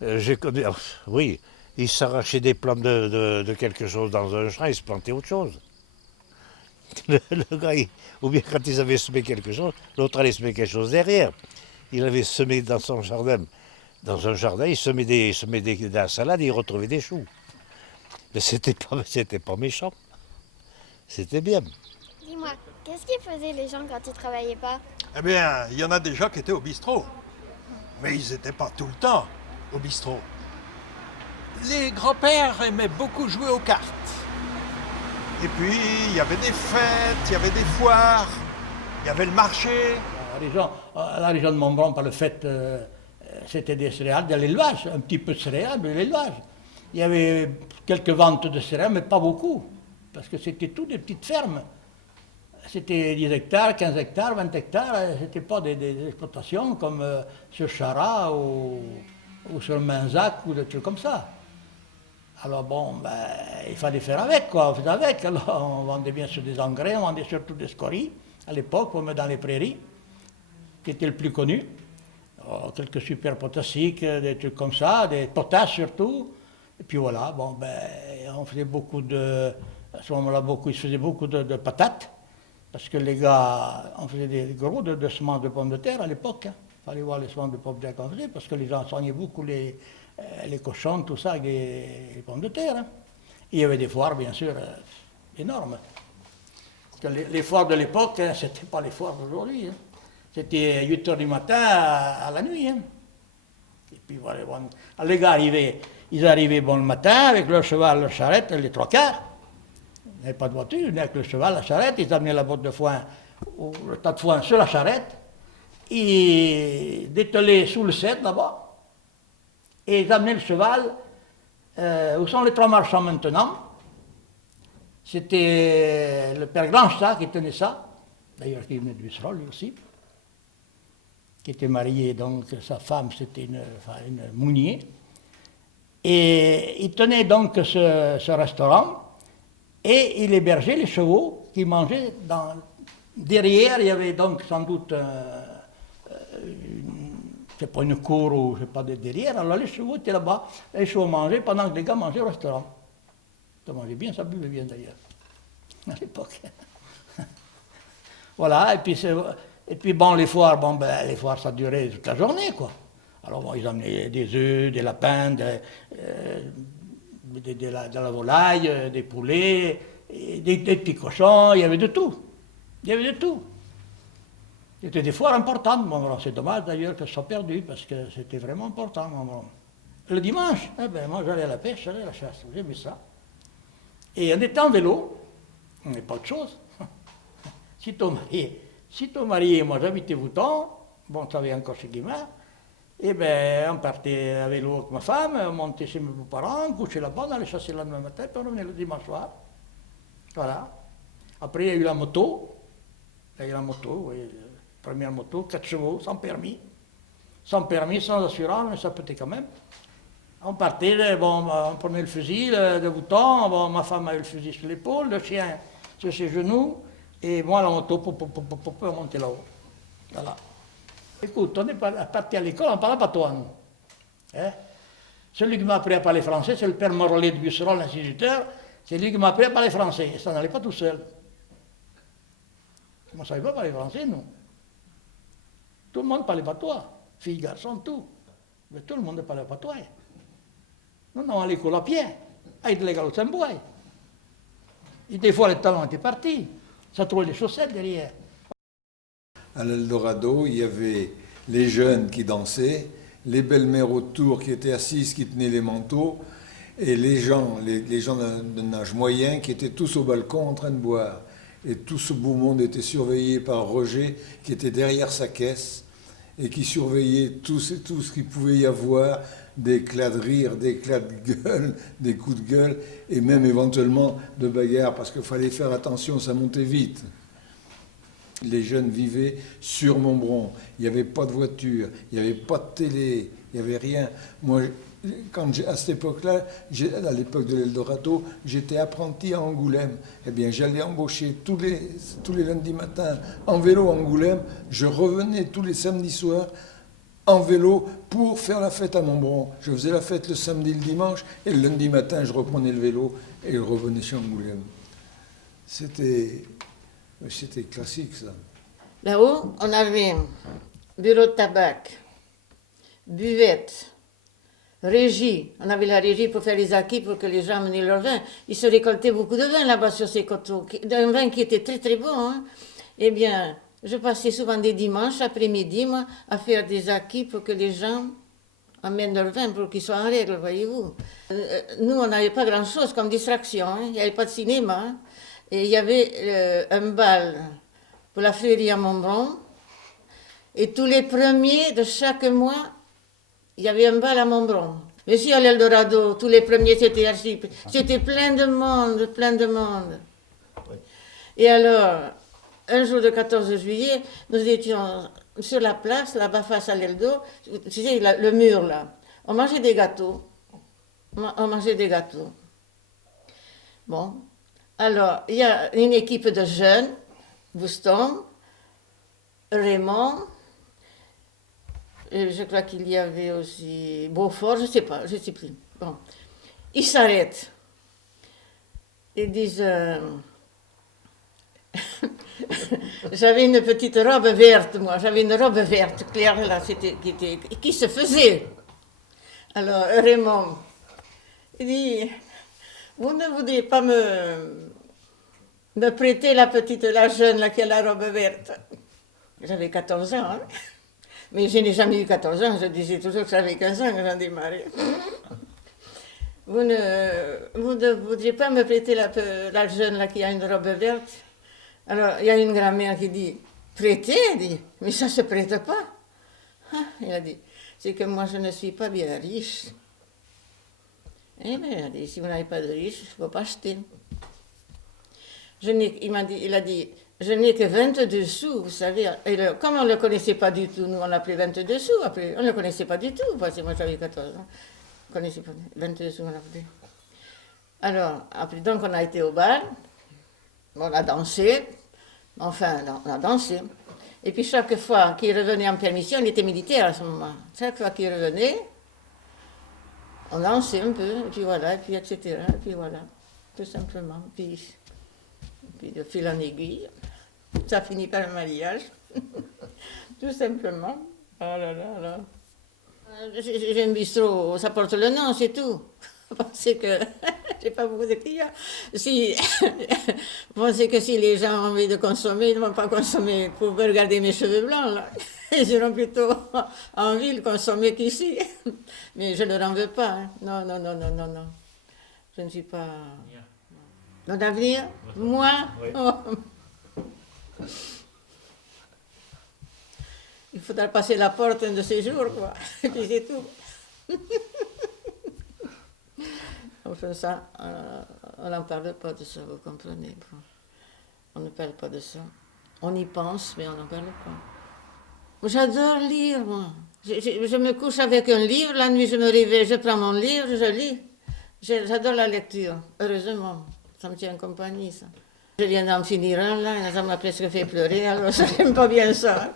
J'ai connu, oui, ils s'arrachaient des plants de quelque chose dans un champ, ils se plantaient autre chose. Le gars, ou bien quand ils avaient semé quelque chose, l'autre allait semer quelque chose derrière. Il avait semé dans son jardin. Dans un jardin, il semait de la salade et il retrouvait des choux. Mais c'était pas méchant. C'était bien. Dis-moi, qu'est-ce qu'ils faisaient les gens quand ils travaillaient pas? Eh bien, il y en a déjà qui étaient au bistrot. Mais ils n'étaient pas tout le temps au bistrot. Les grands-pères aimaient beaucoup jouer aux cartes. Et puis, il y avait des fêtes, il y avait des foires, il y avait le marché. La région de Montbron, par le fait, c'était des céréales, de l'élevage, un petit peu de céréales, de l'élevage. Il y avait quelques ventes de céréales, mais pas beaucoup, parce que c'était tout des petites fermes. C'était 10 hectares, 15 hectares, 20 hectares, c'était pas des exploitations comme sur Chara ou sur Menzac ou des trucs comme ça. Alors bon, il fallait faire avec, quoi, on faisait avec. Alors on vendait bien sûr des engrais, on vendait surtout des scories, à l'époque, comme dans les prairies, qui était le plus connu. Quelques super potassiques, des trucs comme ça, des potasses surtout. Et puis voilà, bon, on faisait beaucoup à ce moment-là, ils faisaient beaucoup de patates, parce que les gars, on faisait des gros de semences de pommes de terre à l'époque. Il fallait voir les semences de pommes de terre qu'on faisait, parce que les gens soignaient beaucoup les cochons, tout ça, avec les pommes de terre. Hein. Et il y avait des foires, bien sûr, énormes. Parce que les foires de l'époque, hein, ce n'étaient pas les foires d'aujourd'hui. Hein. C'était 8 h du matin à la nuit. Hein. Et puis voilà, bon, les gars ils arrivaient bon le matin avec leur cheval, leur charrette, les 3/4. Ils n'avaient pas de voiture, ils venaient avec le cheval, la charrette, ils amenaient la botte de foin, ou le tas de foin sur la charrette, ils dételaient sous le cèdre là-bas, et ils amenaient le cheval. Où sont les 3 marchands maintenant? C'était le père Granchta qui tenait ça, d'ailleurs qui venait de Busserolles lui aussi, qui était marié, donc sa femme c'était une mounier. Et il tenait donc ce restaurant et il hébergeait les chevaux qui mangeaient derrière. Il y avait donc sans doute, c'est pas une cour ou je sais pas, derrière. Alors les chevaux étaient là-bas, les chevaux mangeaient pendant que les gars mangeaient au restaurant. Ça mangeait bien, ça buvait bien d'ailleurs, à l'époque. Voilà, et puis bon, les foires, ça durait toute la journée, quoi. Alors bon, ils amenaient des œufs, des lapins, de la volaille, des poulets, des petits cochons, il y avait de tout. Il y avait de tout. C'était des foires importantes, bon, c'est dommage d'ailleurs que ça soit perdu, parce que c'était vraiment important. Bon. Le dimanche, moi j'allais à la pêche, j'allais à la chasse, j'aimais ça. Et on était en vélo, on n'est pas autre chose. Sitôt marié, moi j'habitais Vouton, bon, ça avait encore chez Guimard, et on partait à vélo avec ma femme, on montait chez mes beaux-parents, on couchait là-bas, on allait chasser le lendemain matin, puis on revenait le dimanche soir. Voilà. Après, il y a eu la moto. Oui, première moto, 4 chevaux, sans permis. Sans permis, sans assurance, mais ça peut-être quand même. On partait, bon, on prenait le fusil de Vouton, bon, ma femme avait le fusil sur l'épaule, le chien sur ses genoux, et moi la moto, on montait là-haut. Voilà. Écoute, on est parti à l'école, on ne parlait pas toi, nous. Hein? Celui qui m'a appris à parler français, c'est le père Morollet de Busserolles, l'instituteur, c'est lui qui m'a appris à parler français, et ça n'allait pas tout seul. Moi, je ne savais pas parler français, nous. Tout le monde parlait patois, filles, garçons, tout. Mais tout le monde ne parlait patois. Nous, on allait à l'école à pied, avec les gars au Saint-Bouin. Et des fois, les talons étaient partis. Ça trouvait les chaussettes derrière. À l'Eldorado, il y avait les jeunes qui dansaient, les belles-mères autour qui étaient assises, qui tenaient les manteaux, et les gens d'un âge moyen qui étaient tous au balcon en train de boire. Et tout ce beau monde était surveillé par Roger, qui était derrière sa caisse, et qui surveillait tout ce qu'il pouvait y avoir, des éclats de rire, des éclats de gueule, des coups de gueule, et même éventuellement de bagarres, parce qu'il fallait faire attention, ça montait vite. Les jeunes vivaient sur Montbron. Il n'y avait pas de voiture, il n'y avait pas de télé, il n'y avait rien. Moi, à cette époque-là, à l'époque de l'Eldorado, j'étais apprenti à Angoulême. Eh bien, j'allais embaucher tous les lundis matins en vélo à Angoulême. Je revenais tous les samedis soirs en vélo pour faire la fête à Montbron. Je faisais la fête le samedi et le dimanche, et le lundi matin, je reprenais le vélo et je revenais chez Angoulême. C'était classique, ça. Là-haut, on avait bureau de tabac, buvette, régie. On avait la régie pour faire les acquis pour que les gens menaient leur vin. Ils se récoltaient beaucoup de vin là-bas sur ces coteaux, un vin qui était très très bon. Hein. Eh bien, je passais souvent des dimanches après-midi, moi, à faire des acquis pour que les gens amènent leur vin pour qu'ils soient en règle, voyez-vous. Nous, on n'avait pas grand-chose comme distraction. Hein. Il n'y avait pas de cinéma. Hein. Et il y avait un bal pour la fleurie à Montbron. Et tous les premiers de chaque mois, il y avait un bal à Montbron. Mais si à l'Eldorado, tous les premiers, c'était plein de monde, plein de monde. Et alors, un jour de 14 juillet, nous étions sur la place, là-bas face à l'Eldo, tu sais, le mur là. On mangeait des gâteaux. On mangeait des gâteaux. Bon. Alors, il y a une équipe de jeunes, Bouston, Raymond, et je crois qu'il y avait aussi Beaufort, je ne sais pas, je ne sais plus. Bon. Ils s'arrêtent. Ils disent... J'avais une petite robe verte, moi, j'avais une robe verte claire, là, qui se faisait. Alors, Raymond, il dit... Vous ne voudriez pas me prêter la jeune là, qui a la robe verte? J'avais 14 ans, hein? Mais je n'ai jamais eu 14 ans, je disais toujours que j'avais 15 ans quand j'ai démarré. Vous ne voudriez pas me prêter la jeune là, qui a une robe verte? Alors, il y a une grand-mère qui dit, prêter? Elle dit, mais ça ne se prête pas. Ah, il a dit, c'est que moi je ne suis pas bien riche. Eh bien, il a dit, si vous n'avez pas de riche, il ne faut pas acheter. Il a dit, je n'ai que 22 sous, vous savez. Et comme on ne le connaissait pas du tout, nous on l'appelait 22 sous, après, on ne le connaissait pas du tout, parce que moi j'avais 14 ans. On ne connaissait pas, 22 sous on l'appelait. Alors, après, donc on a été au bal, on a dansé, enfin, on a dansé. Et puis chaque fois qu'il revenait en permission, il était militaire à ce moment. Chaque fois qu'il revenait, on dansait un peu, et puis voilà, et puis etc. Et puis voilà, tout simplement. Puis de fil en aiguille, ça finit par le mariage. Tout simplement. Oh là là là. J'ai un bistrot, ça porte le nom, c'est tout. Vous pensez que j'ai pas beaucoup de clients. Vous pensez que si les gens ont envie de consommer, ils ne vont pas consommer pour regarder mes cheveux blancs, là. Ils iront plutôt en ville consommer qu'ici. Mais je ne leur en veux pas. Hein. Non, non, non, non, non, non. Je ne suis pas... Dans l'avenir, moi, oui. Oh. Il faudra passer la porte un de ces jours, quoi. Et puis c'est tout. Enfin, ça, on n'en parle pas de ça, vous comprenez. On ne parle pas de ça. On y pense, mais on n'en parle pas. J'adore lire, moi. Je me couche avec un livre, la nuit je me réveille, je prends mon livre, je lis. J'adore la lecture, heureusement. Ça me tient en compagnie, ça. Je viens d'en finir un, là, et ça m'a presque fait pleurer, alors je n'aime pas bien ça.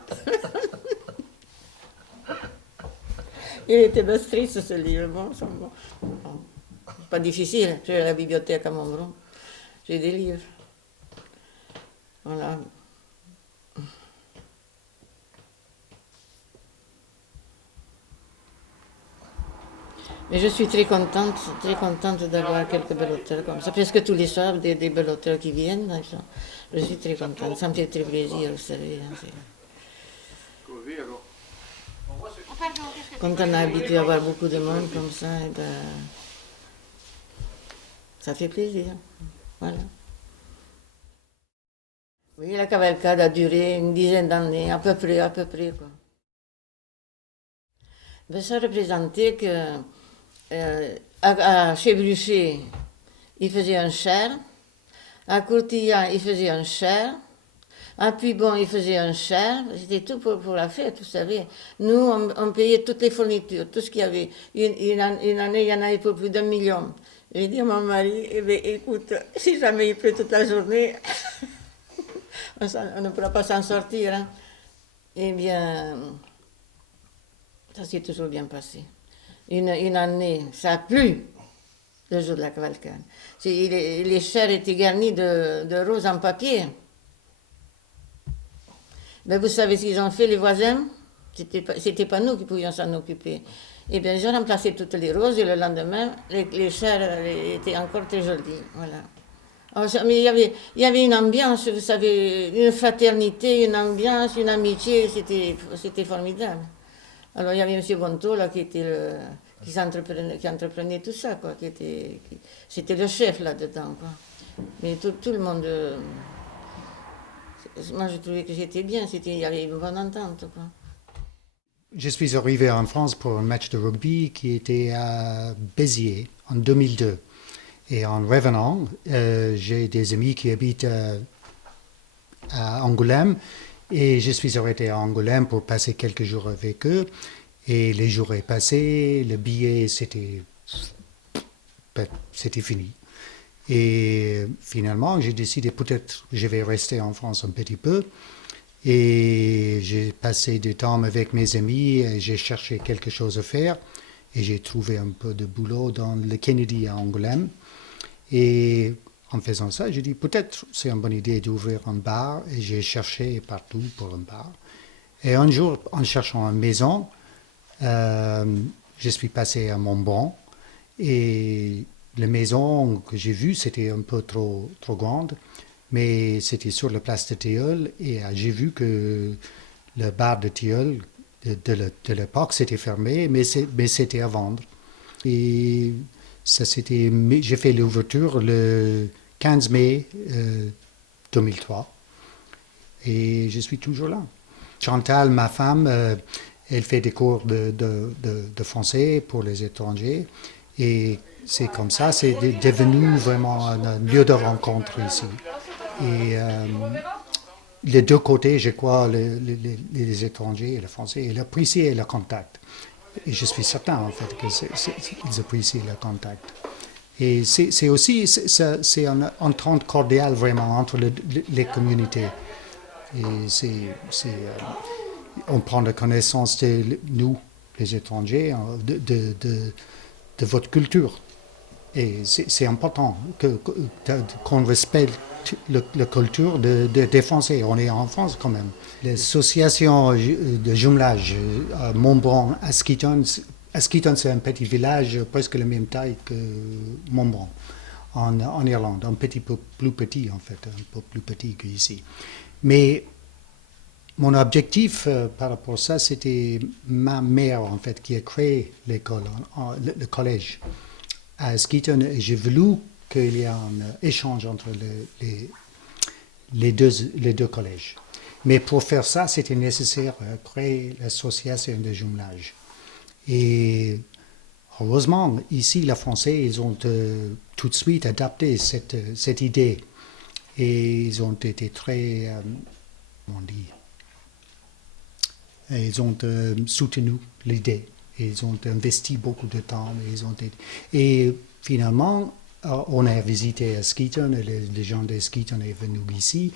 Il était bien triste, ce livre. Bon, pas difficile, j'ai la bibliothèque à Montbron. J'ai des livres. Voilà. Mais je suis très contente d'avoir quelques belles auteurs comme ça. Presque tous les soirs, des belles auteurs qui viennent. Je suis très contente, ça me fait très plaisir, vous savez. Quand on est habitué à avoir beaucoup de monde comme ça, et ben, ça fait plaisir. Voilà. Oui, la cavalcade a duré une dizaine d'années, à peu près, quoi. Ben, ça représentait que chez Bruchet, il faisait un cher, à Courtillan, il faisait un cher, Ah, puis bon, ils faisaient un char, c'était tout pour la fête, vous savez. Nous, on payait toutes les fournitures, tout ce qu'il y avait. Une année, il y en avait pour plus d'1 million. J'ai dit à mon mari, eh bien, écoute, si jamais il pleut toute la journée, on ne pourra pas s'en sortir. Hein. Eh bien, ça s'est toujours bien passé. Une année, ça a plu le jour de la cavalcade. Les chairs étaient garnies de roses en papier. Mais vous savez ce qu'ils ont fait, les voisins? C'était pas nous qui pouvions s'en occuper. Eh bien, j'ai remplacé toutes les roses et le lendemain, les chairs étaient encore très jolies. Voilà. Alors, mais il y avait une ambiance, vous savez, une fraternité, une ambiance, une amitié, c'était formidable. Alors, il y avait M. Bonteau, là, qui entreprenait tout ça, quoi, c'était le chef là-dedans, quoi. Mais tout le monde... moi, je trouvais que c'était bien, il y avait une bonne entente, quoi. Je suis arrivé en France pour un match de rugby qui était à Béziers en 2002. Et en revenant, j'ai des amis qui habitent à Angoulême et je suis arrêté à Angoulême pour passer quelques jours avec eux. Et les jours est passé, le billet c'était fini. Et finalement, j'ai décidé peut-être je vais rester en France un petit peu. Et j'ai passé du temps avec mes amis, et j'ai cherché quelque chose à faire. Et j'ai trouvé un peu de boulot dans le Kennedy à Angoulême. Et en faisant ça, j'ai dit peut-être c'est une bonne idée d'ouvrir un bar. Et j'ai cherché partout pour un bar. Et un jour, en cherchant une maison, je suis passé à Montbron. Et la maison que j'ai vue, c'était un peu trop grande. Mais c'était sur la place de Tilleul et j'ai vu que le bar de Tilleul de l'époque c'était fermé, mais c'était à vendre. Et ça j'ai fait l'ouverture le 15 mai 2003 et je suis toujours là. Chantal, ma femme, elle fait des cours de français pour les étrangers et c'est comme ça, c'est devenu vraiment un lieu de rencontre ici. Et les deux côtés, je crois, les étrangers et les Français, ils apprécient le contact. Et je suis certain, en fait, qu'ils apprécient le contact. Et c'est aussi c'est une entente cordiale, vraiment, entre les communautés. Et on prend la connaissance de nous, les étrangers, de votre culture. Et c'est important qu'on respecte la culture des Français. On est en France quand même. L'association de jumelage à Montbron, Askeaton, c'est un petit village presque la même taille que Montbron en Irlande, un petit peu plus petit en fait, un peu plus petit qu'ici. Mais mon objectif par rapport à ça, c'était ma mère en fait qui a créé l'école, le collège à Askeaton, et j'ai voulu qu'il y ait un échange entre les deux collèges. Mais pour faire ça, c'était nécessaire de créer l'association de jumelage. Et heureusement, ici, les Français, ils ont tout de suite adapté cette idée. Et ils ont été très, ils ont soutenu l'idée. Ils ont investi beaucoup de temps. Et finalement, on a visité Askeaton, les gens d'Askeaton sont venus ici,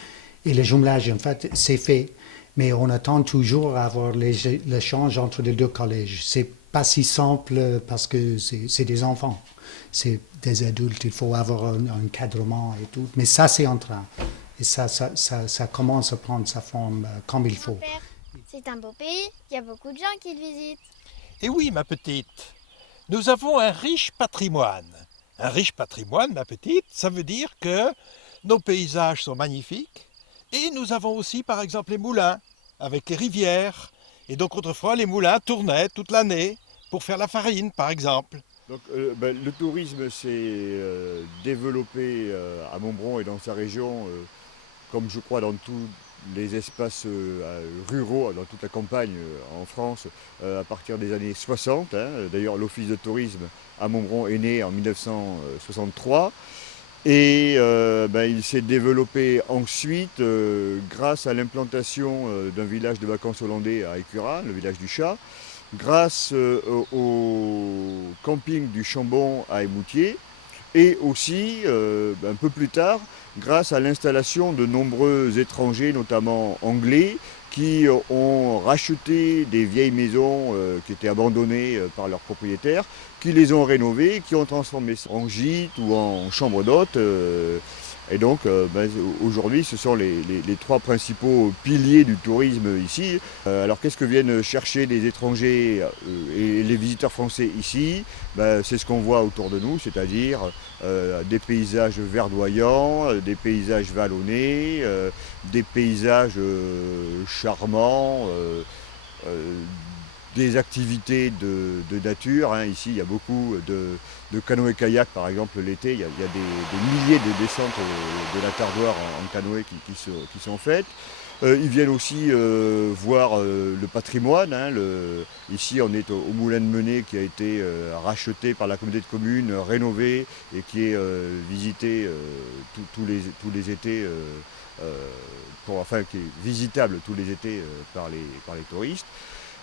et le jumelage, en fait, c'est fait. Mais on attend toujours à avoir l'échange entre les deux collèges. C'est pas si simple parce que c'est des enfants, c'est des adultes, il faut avoir un encadrement et tout. Mais ça, c'est en train. Et ça commence à prendre sa forme comme il faut. C'est un beau pays, il y a beaucoup de gens qui le visitent. Et oui, ma petite, nous avons un riche patrimoine. Un riche patrimoine, ma petite, ça veut dire que nos paysages sont magnifiques et nous avons aussi, par exemple, les moulins avec les rivières. Et donc, autrefois, les moulins tournaient toute l'année pour faire la farine, par exemple. Donc, le tourisme s'est développé à Montbron et dans sa région, comme je crois dans tous les espaces ruraux, dans toute la campagne en France, à partir des années 60. D'ailleurs, l'office de tourisme à Montbron est né en 1963. Et il s'est développé ensuite grâce à l'implantation d'un village de vacances hollandais à Écura, le village du Chat, grâce au camping du Chambon à Émoutier, et aussi, un peu plus tard, grâce à l'installation de nombreux étrangers, notamment anglais, qui ont racheté des vieilles maisons qui étaient abandonnées par leurs propriétaires, qui les ont rénovées, qui ont transformé ça en gîte ou en chambre d'hôte. Et donc aujourd'hui, ce sont les trois principaux piliers du tourisme ici. Alors qu'est-ce que viennent chercher les étrangers et les visiteurs français ici? C'est ce qu'on voit autour de nous, c'est-à-dire des paysages verdoyants, des paysages vallonnés, des paysages charmants, des activités de nature. Ici, il y a beaucoup de canoë-kayak, par exemple, l'été. Il y a des milliers de descentes de la Tardoire en canoë qui sont faites. Ils viennent aussi voir le patrimoine. Ici, on est au Moulin de Menet qui a été racheté par la communauté de communes, rénové et qui est visité tous les étés, qui est visitable tous les étés par les touristes.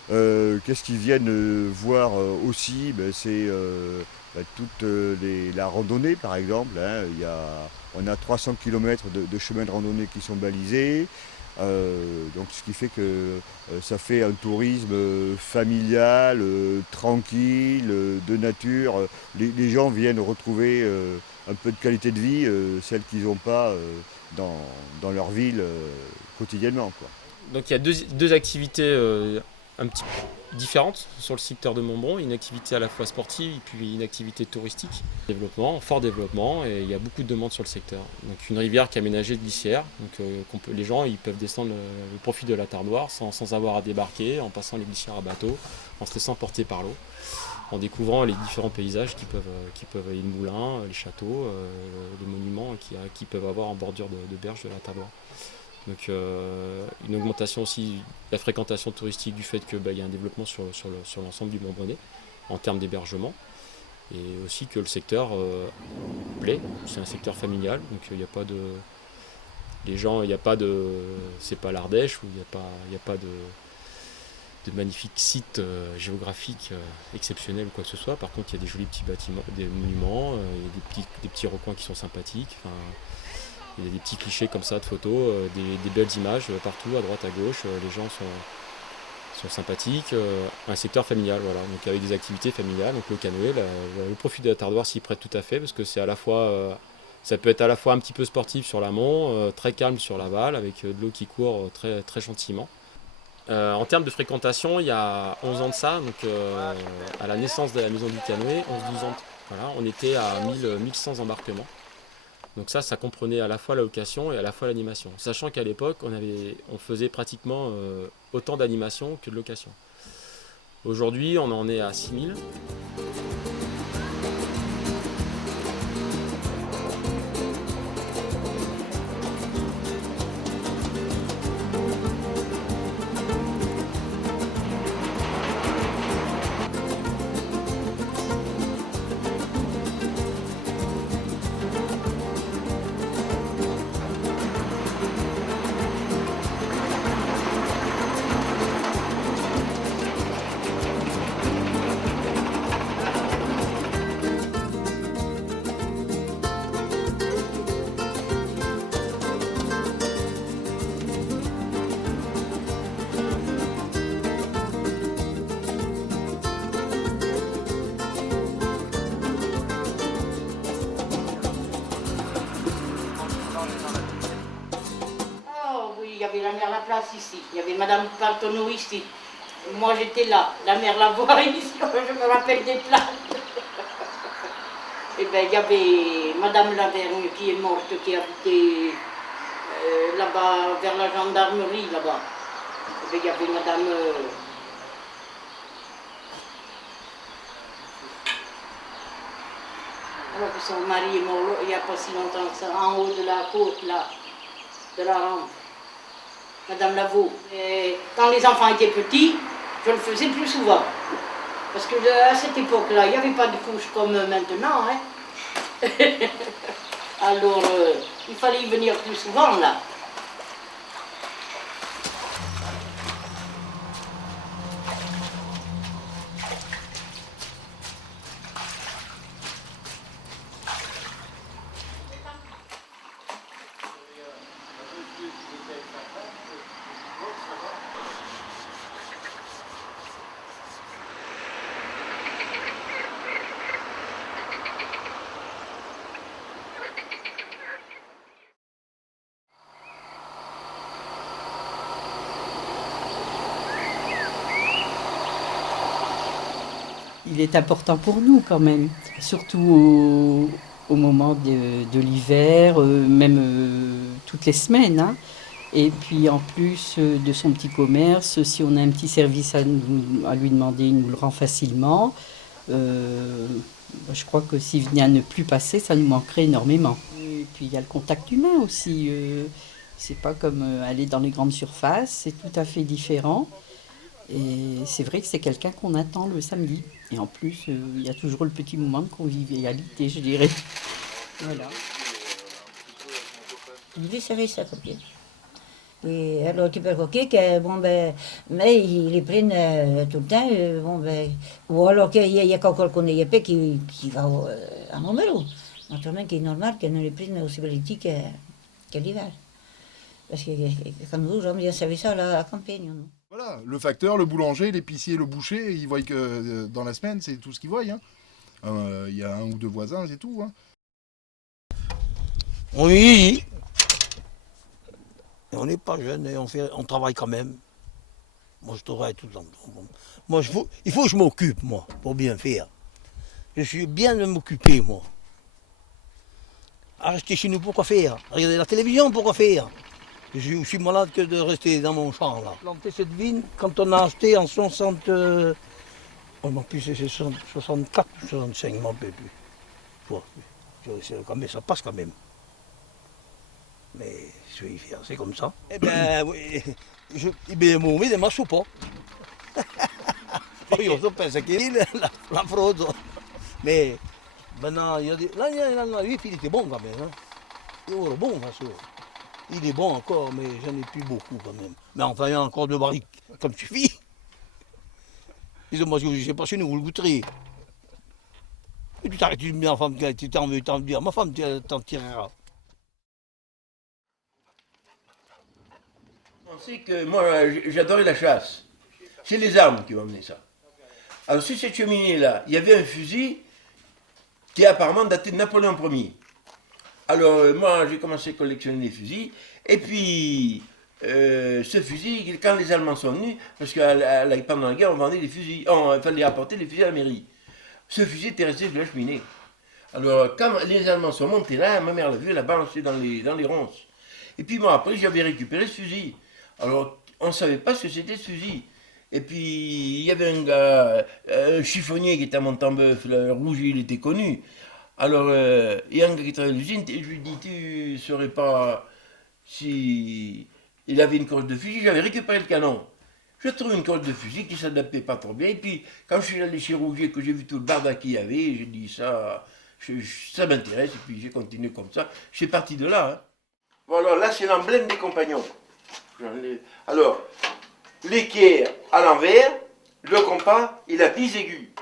Qu'est-ce qu'ils viennent voir aussi? C'est toute la randonnée, par exemple. On a 300 km de chemins de randonnée qui sont balisés. Donc ce qui fait que ça fait un tourisme familial, tranquille, de nature. Les gens viennent retrouver un peu de qualité de vie, celle qu'ils n'ont pas dans leur ville quotidiennement, quoi. Donc il y a deux activités un petit peu différentes sur le secteur de Montbron, une activité à la fois sportive et puis une activité touristique. Fort développement, et il y a beaucoup de demandes sur le secteur. Donc une rivière qui est aménagée de glissières, donc les gens ils peuvent descendre le profit de la Tardoire sans avoir à débarquer, en passant les glissières à bateau, en se laissant porter par l'eau, en découvrant les différents paysages qui peuvent les moulins, les châteaux, les monuments qui peuvent avoir en bordure de berge de la Tardoire. Donc une augmentation aussi de la fréquentation touristique du fait qu'il y a un développement sur l'ensemble du Montbronais en termes d'hébergement, et aussi que le secteur plaît. C'est un secteur familial, donc il n'y a pas de... Les gens, il n'y a pas de... C'est pas l'Ardèche où il n'y a pas de magnifiques sites géographiques exceptionnels ou quoi que ce soit. Par contre, il y a des jolis petits bâtiments, des monuments, il y a des petits recoins qui sont sympathiques. Il y a des petits clichés comme ça de photos, des belles images partout, à droite, à gauche. Les gens sont sympathiques. Un secteur familial, voilà. Donc avec des activités familiales. Donc le canoë, le profit de la Tardoire s'y prête tout à fait, parce que c'est à la fois, ça peut être à la fois un petit peu sportif sur l'amont, très calme sur l'aval, avec de l'eau qui court très, très gentiment. En termes de fréquentation, il y a 11 ans de ça, donc à la naissance de la maison du canoë, 11-12 ans, voilà, on était à 1100 embarquements. Donc ça comprenait à la fois la location et à la fois l'animation. Sachant qu'à l'époque, on faisait pratiquement autant d'animation que de location. Aujourd'hui, on en est à 6000. La mère Laplace ici, il y avait Madame Partonneau ici, moi j'étais là, la mère Lavoie ici, je me rappelle des places. Et bien il y avait Madame Lavergne qui est morte, qui habitait là-bas, vers la gendarmerie là-bas. Et bien il y avait Madame... alors que son mari est mort il n'y a pas si longtemps que ça, en haut de la côte là, de la rampe. Madame Lavaux. Et quand les enfants étaient petits, je le faisais plus souvent. Parce que à cette époque-là, il n'y avait pas de couches comme maintenant. Alors, il fallait y venir plus souvent, là. Il est important pour nous quand même, surtout au moment de l'hiver, même toutes les semaines. Hein. Et puis en plus de son petit commerce, si on a un petit service à lui demander, il nous le rend facilement. Je crois que s'il venait à ne plus passer, ça nous manquerait énormément. Et puis il y a le contact humain aussi. C'est pas comme aller dans les grandes surfaces, c'est tout à fait différent. Et c'est vrai que c'est quelqu'un qu'on attend le samedi. Et en plus, il y a toujours le petit moment de convivialité, je dirais. Voilà. Je dis, c'est vrai, ça, copine. Et alors, tu peux croquer que, bon, ben, mais ils les prennent tout le temps, bon, ben, ou alors qu'il y a quelqu'un qu'on n'y a pas qui va à numéro. Naturellement, qui est normal qu'ils ne les prennent aussi vite que l'hiver. Parce que, comme nous, j'aime bien savoir ça à la campagne. Non? Voilà, le facteur, le boulanger, l'épicier, le boucher, ils voient que dans la semaine, c'est tout ce qu'ils voient. Hein. Y a un ou deux voisins, c'est tout. Hein. Oui, on n'est pas jeune et on travaille quand même. Moi, je travaille tout le temps. Moi, il faut que je m'occupe, moi, pour bien faire. Je suis bien de m'occuper, moi. Rester chez nous, pourquoi faire? Regarder la télévision, pourquoi faire? Je suis aussi malade que de rester dans mon champ, là. Planter cette vigne, quand on a acheté en 60... on m'a plus, c'est 64 ou 65, je m'en peux plus. Mais ça passe quand même. Mais je vais y faire, c'est comme ça. Eh ben, oui, mon vie ne marche pas. Io so penso che la frode. Mais maintenant, il y a des... Là, lui, il était bon quand même. Hein. Il est bon, parce que... Il est bon encore, mais j'en ai plus beaucoup quand même. Mais enfin, il y a encore 2 barriques, comme suffit. Dis-moi, je ne sais pas chez nous, vous le goûterez. Et tu t'arrêtes, tu me dis, enfin, tu t'en veux dire, ma femme t'en tirera. On sait que moi, j'adorais la chasse. C'est les armes qui m'ont amené ça. Alors, sur cette cheminée-là, il y avait un fusil qui est apparemment daté de Napoléon Ier. Alors, moi, j'ai commencé à collectionner les fusils. Et puis, ce fusil, quand les Allemands sont venus, parce que pendant la guerre, on vendait des fusils, il fallait apporter les fusils à la mairie. Ce fusil était resté sur la cheminée. Alors, quand les Allemands sont montés là, ma mère l'a vu, elle l'a balancé dans les ronces. Et puis, moi, après, j'avais récupéré ce fusil. Alors, on ne savait pas ce que c'était ce fusil. Et puis, il y avait un gars, un chiffonnier qui était à Montembeuf, le rouge, il était connu. Alors, il y a un gars qui travaille à l'usine, et je lui dis, tu ne saurais pas si il avait une colle de fusil. J'avais récupéré le canon. Je trouve une colle de fusil qui ne s'adaptait pas trop bien. Et puis, quand je suis allé chez Rougier, que j'ai vu tout le bardac qu'il y avait, j'ai dit, ça m'intéresse. Et puis, j'ai continué comme ça. Je suis parti de là. Hein. Voilà, là, c'est l'emblème des compagnons. Alors, l'équerre à l'envers, le compas et la bise aiguë.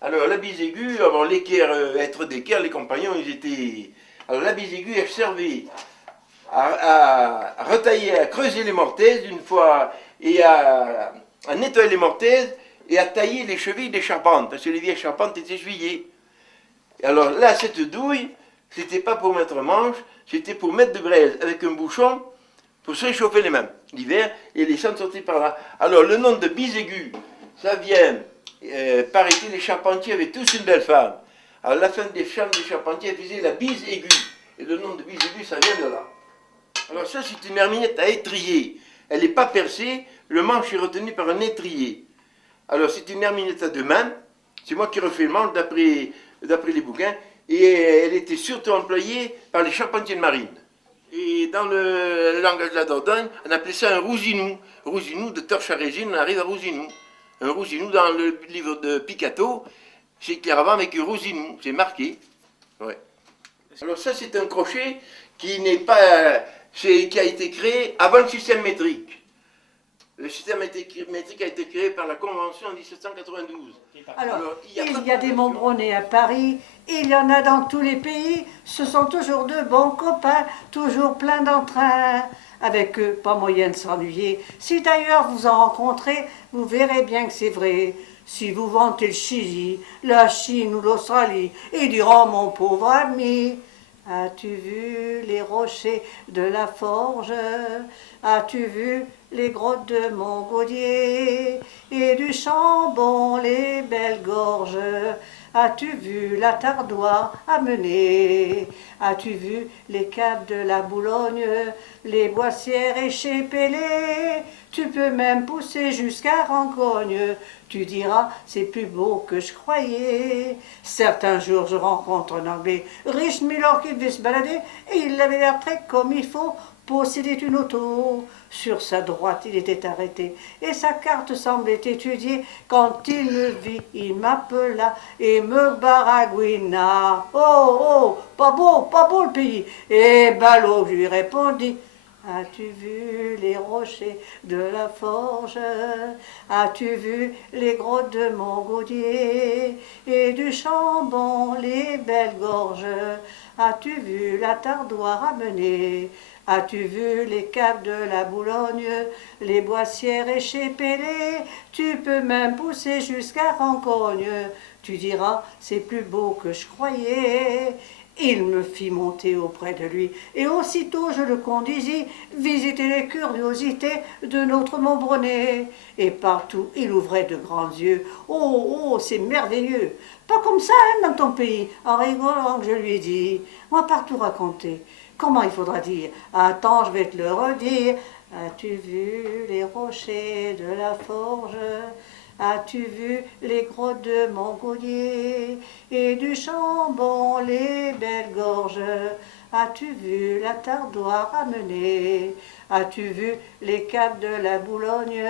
Alors, la bise aiguë, avant l'équerre, être d'équerre, les compagnons, ils étaient... Alors, la bise aiguë, elle servait à retailler, à creuser les mortaises une fois, et à nettoyer les mortaises, et à tailler les chevilles des charpentes, parce que les vieilles charpentes étaient chevillées. Alors là, cette douille, c'était pas pour mettre manche, c'était pour mettre de braise avec un bouchon, pour se réchauffer les mains l'hiver, et les sangs sortaient par là. Alors, le nom de bise aiguë, ça vient... paraît-il, les charpentiers avaient tous une belle femme. À la fin des chambres des charpentiers, ils faisaient la bise aiguë. Et le nom de bise aiguë, ça vient de là. Alors ça, c'est une herminette à étrier. Elle n'est pas percée, le manche est retenu par un étrier. Alors c'est une herminette à 2 mains. C'est moi qui refais le manche d'après les bouquins. Et elle était surtout employée par les charpentiers de marine. Et dans le langage de la Dordogne, on appelait ça un rousinou. Rousinou, de torche à résine, on arrive à rousinou. Un rousinou, dans le livre de Picato, c'est clairement avec un rousinou, c'est marqué. Ouais. Alors ça, c'est un crochet qui n'est pas, qui a été créé avant le système métrique. Le système métrique a été créé par la Convention en 1792. Alors, il y a des Montbronnais à Paris, il y en a dans tous les pays, ce sont toujours de bons copains, toujours plein d'entrain. Avec eux, pas moyen de s'ennuyer. Si d'ailleurs vous en rencontrez, vous verrez bien que c'est vrai. Si vous vantez le Chili, la Chine ou l'Australie, ils diront mon pauvre ami. As-tu vu les rochers de la Forge? As-tu vu les grottes de Montgaudier? Et du Chambon, les belles gorges? As-tu vu la Tardoire amener? As-tu vu les caves de la Boulogne, les Boissières et chez Pélé? Tu peux même pousser jusqu'à Rancogne. Tu diras, c'est plus beau que je croyais. Certains jours, je rencontre un Anglais, riche milord qui devait se balader, et il avait l'air très comme il faut, possédait une auto. Sur sa droite, il était arrêté, et sa carte semblait étudiée. Quand il me vit, il m'appela et me baragouina. Oh, oh, pas beau le pays. Et ballot, je lui répondis. As-tu vu les rochers de la Forge? As-tu vu les grottes de Montgaudier? Et du Chambon, les belles gorges? As-tu vu la Tardoire amener? As-tu vu les caves de la Boulogne, les Boissières et chez Pélé? Tu peux même pousser jusqu'à Rancogne. Tu diras, c'est plus beau que je croyais. Il me fit monter auprès de lui, et aussitôt je le conduisis visiter les curiosités de notre Montbronnais. Et partout il ouvrait de grands yeux. Oh, oh, c'est merveilleux! Pas comme ça, hein, dans ton pays. En rigolant, je lui dis, on va partout raconter. Comment il faudra dire? Attends, je vais te le redire. As-tu vu les rochers de la Forge? As-tu vu les grottes de Montgaudier? Et du Chambon, les belles gorges? As-tu vu la Tardoire amener? As-tu vu les caves de la Boulogne,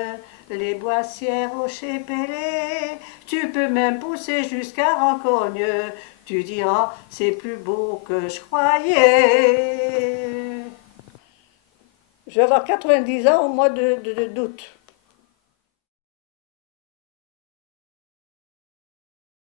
les Boissières au chez Pélé? Tu peux même pousser jusqu'à Rancogne. Tu diras, c'est plus beau que je croyais. Je vais avoir 90 ans au mois d'août.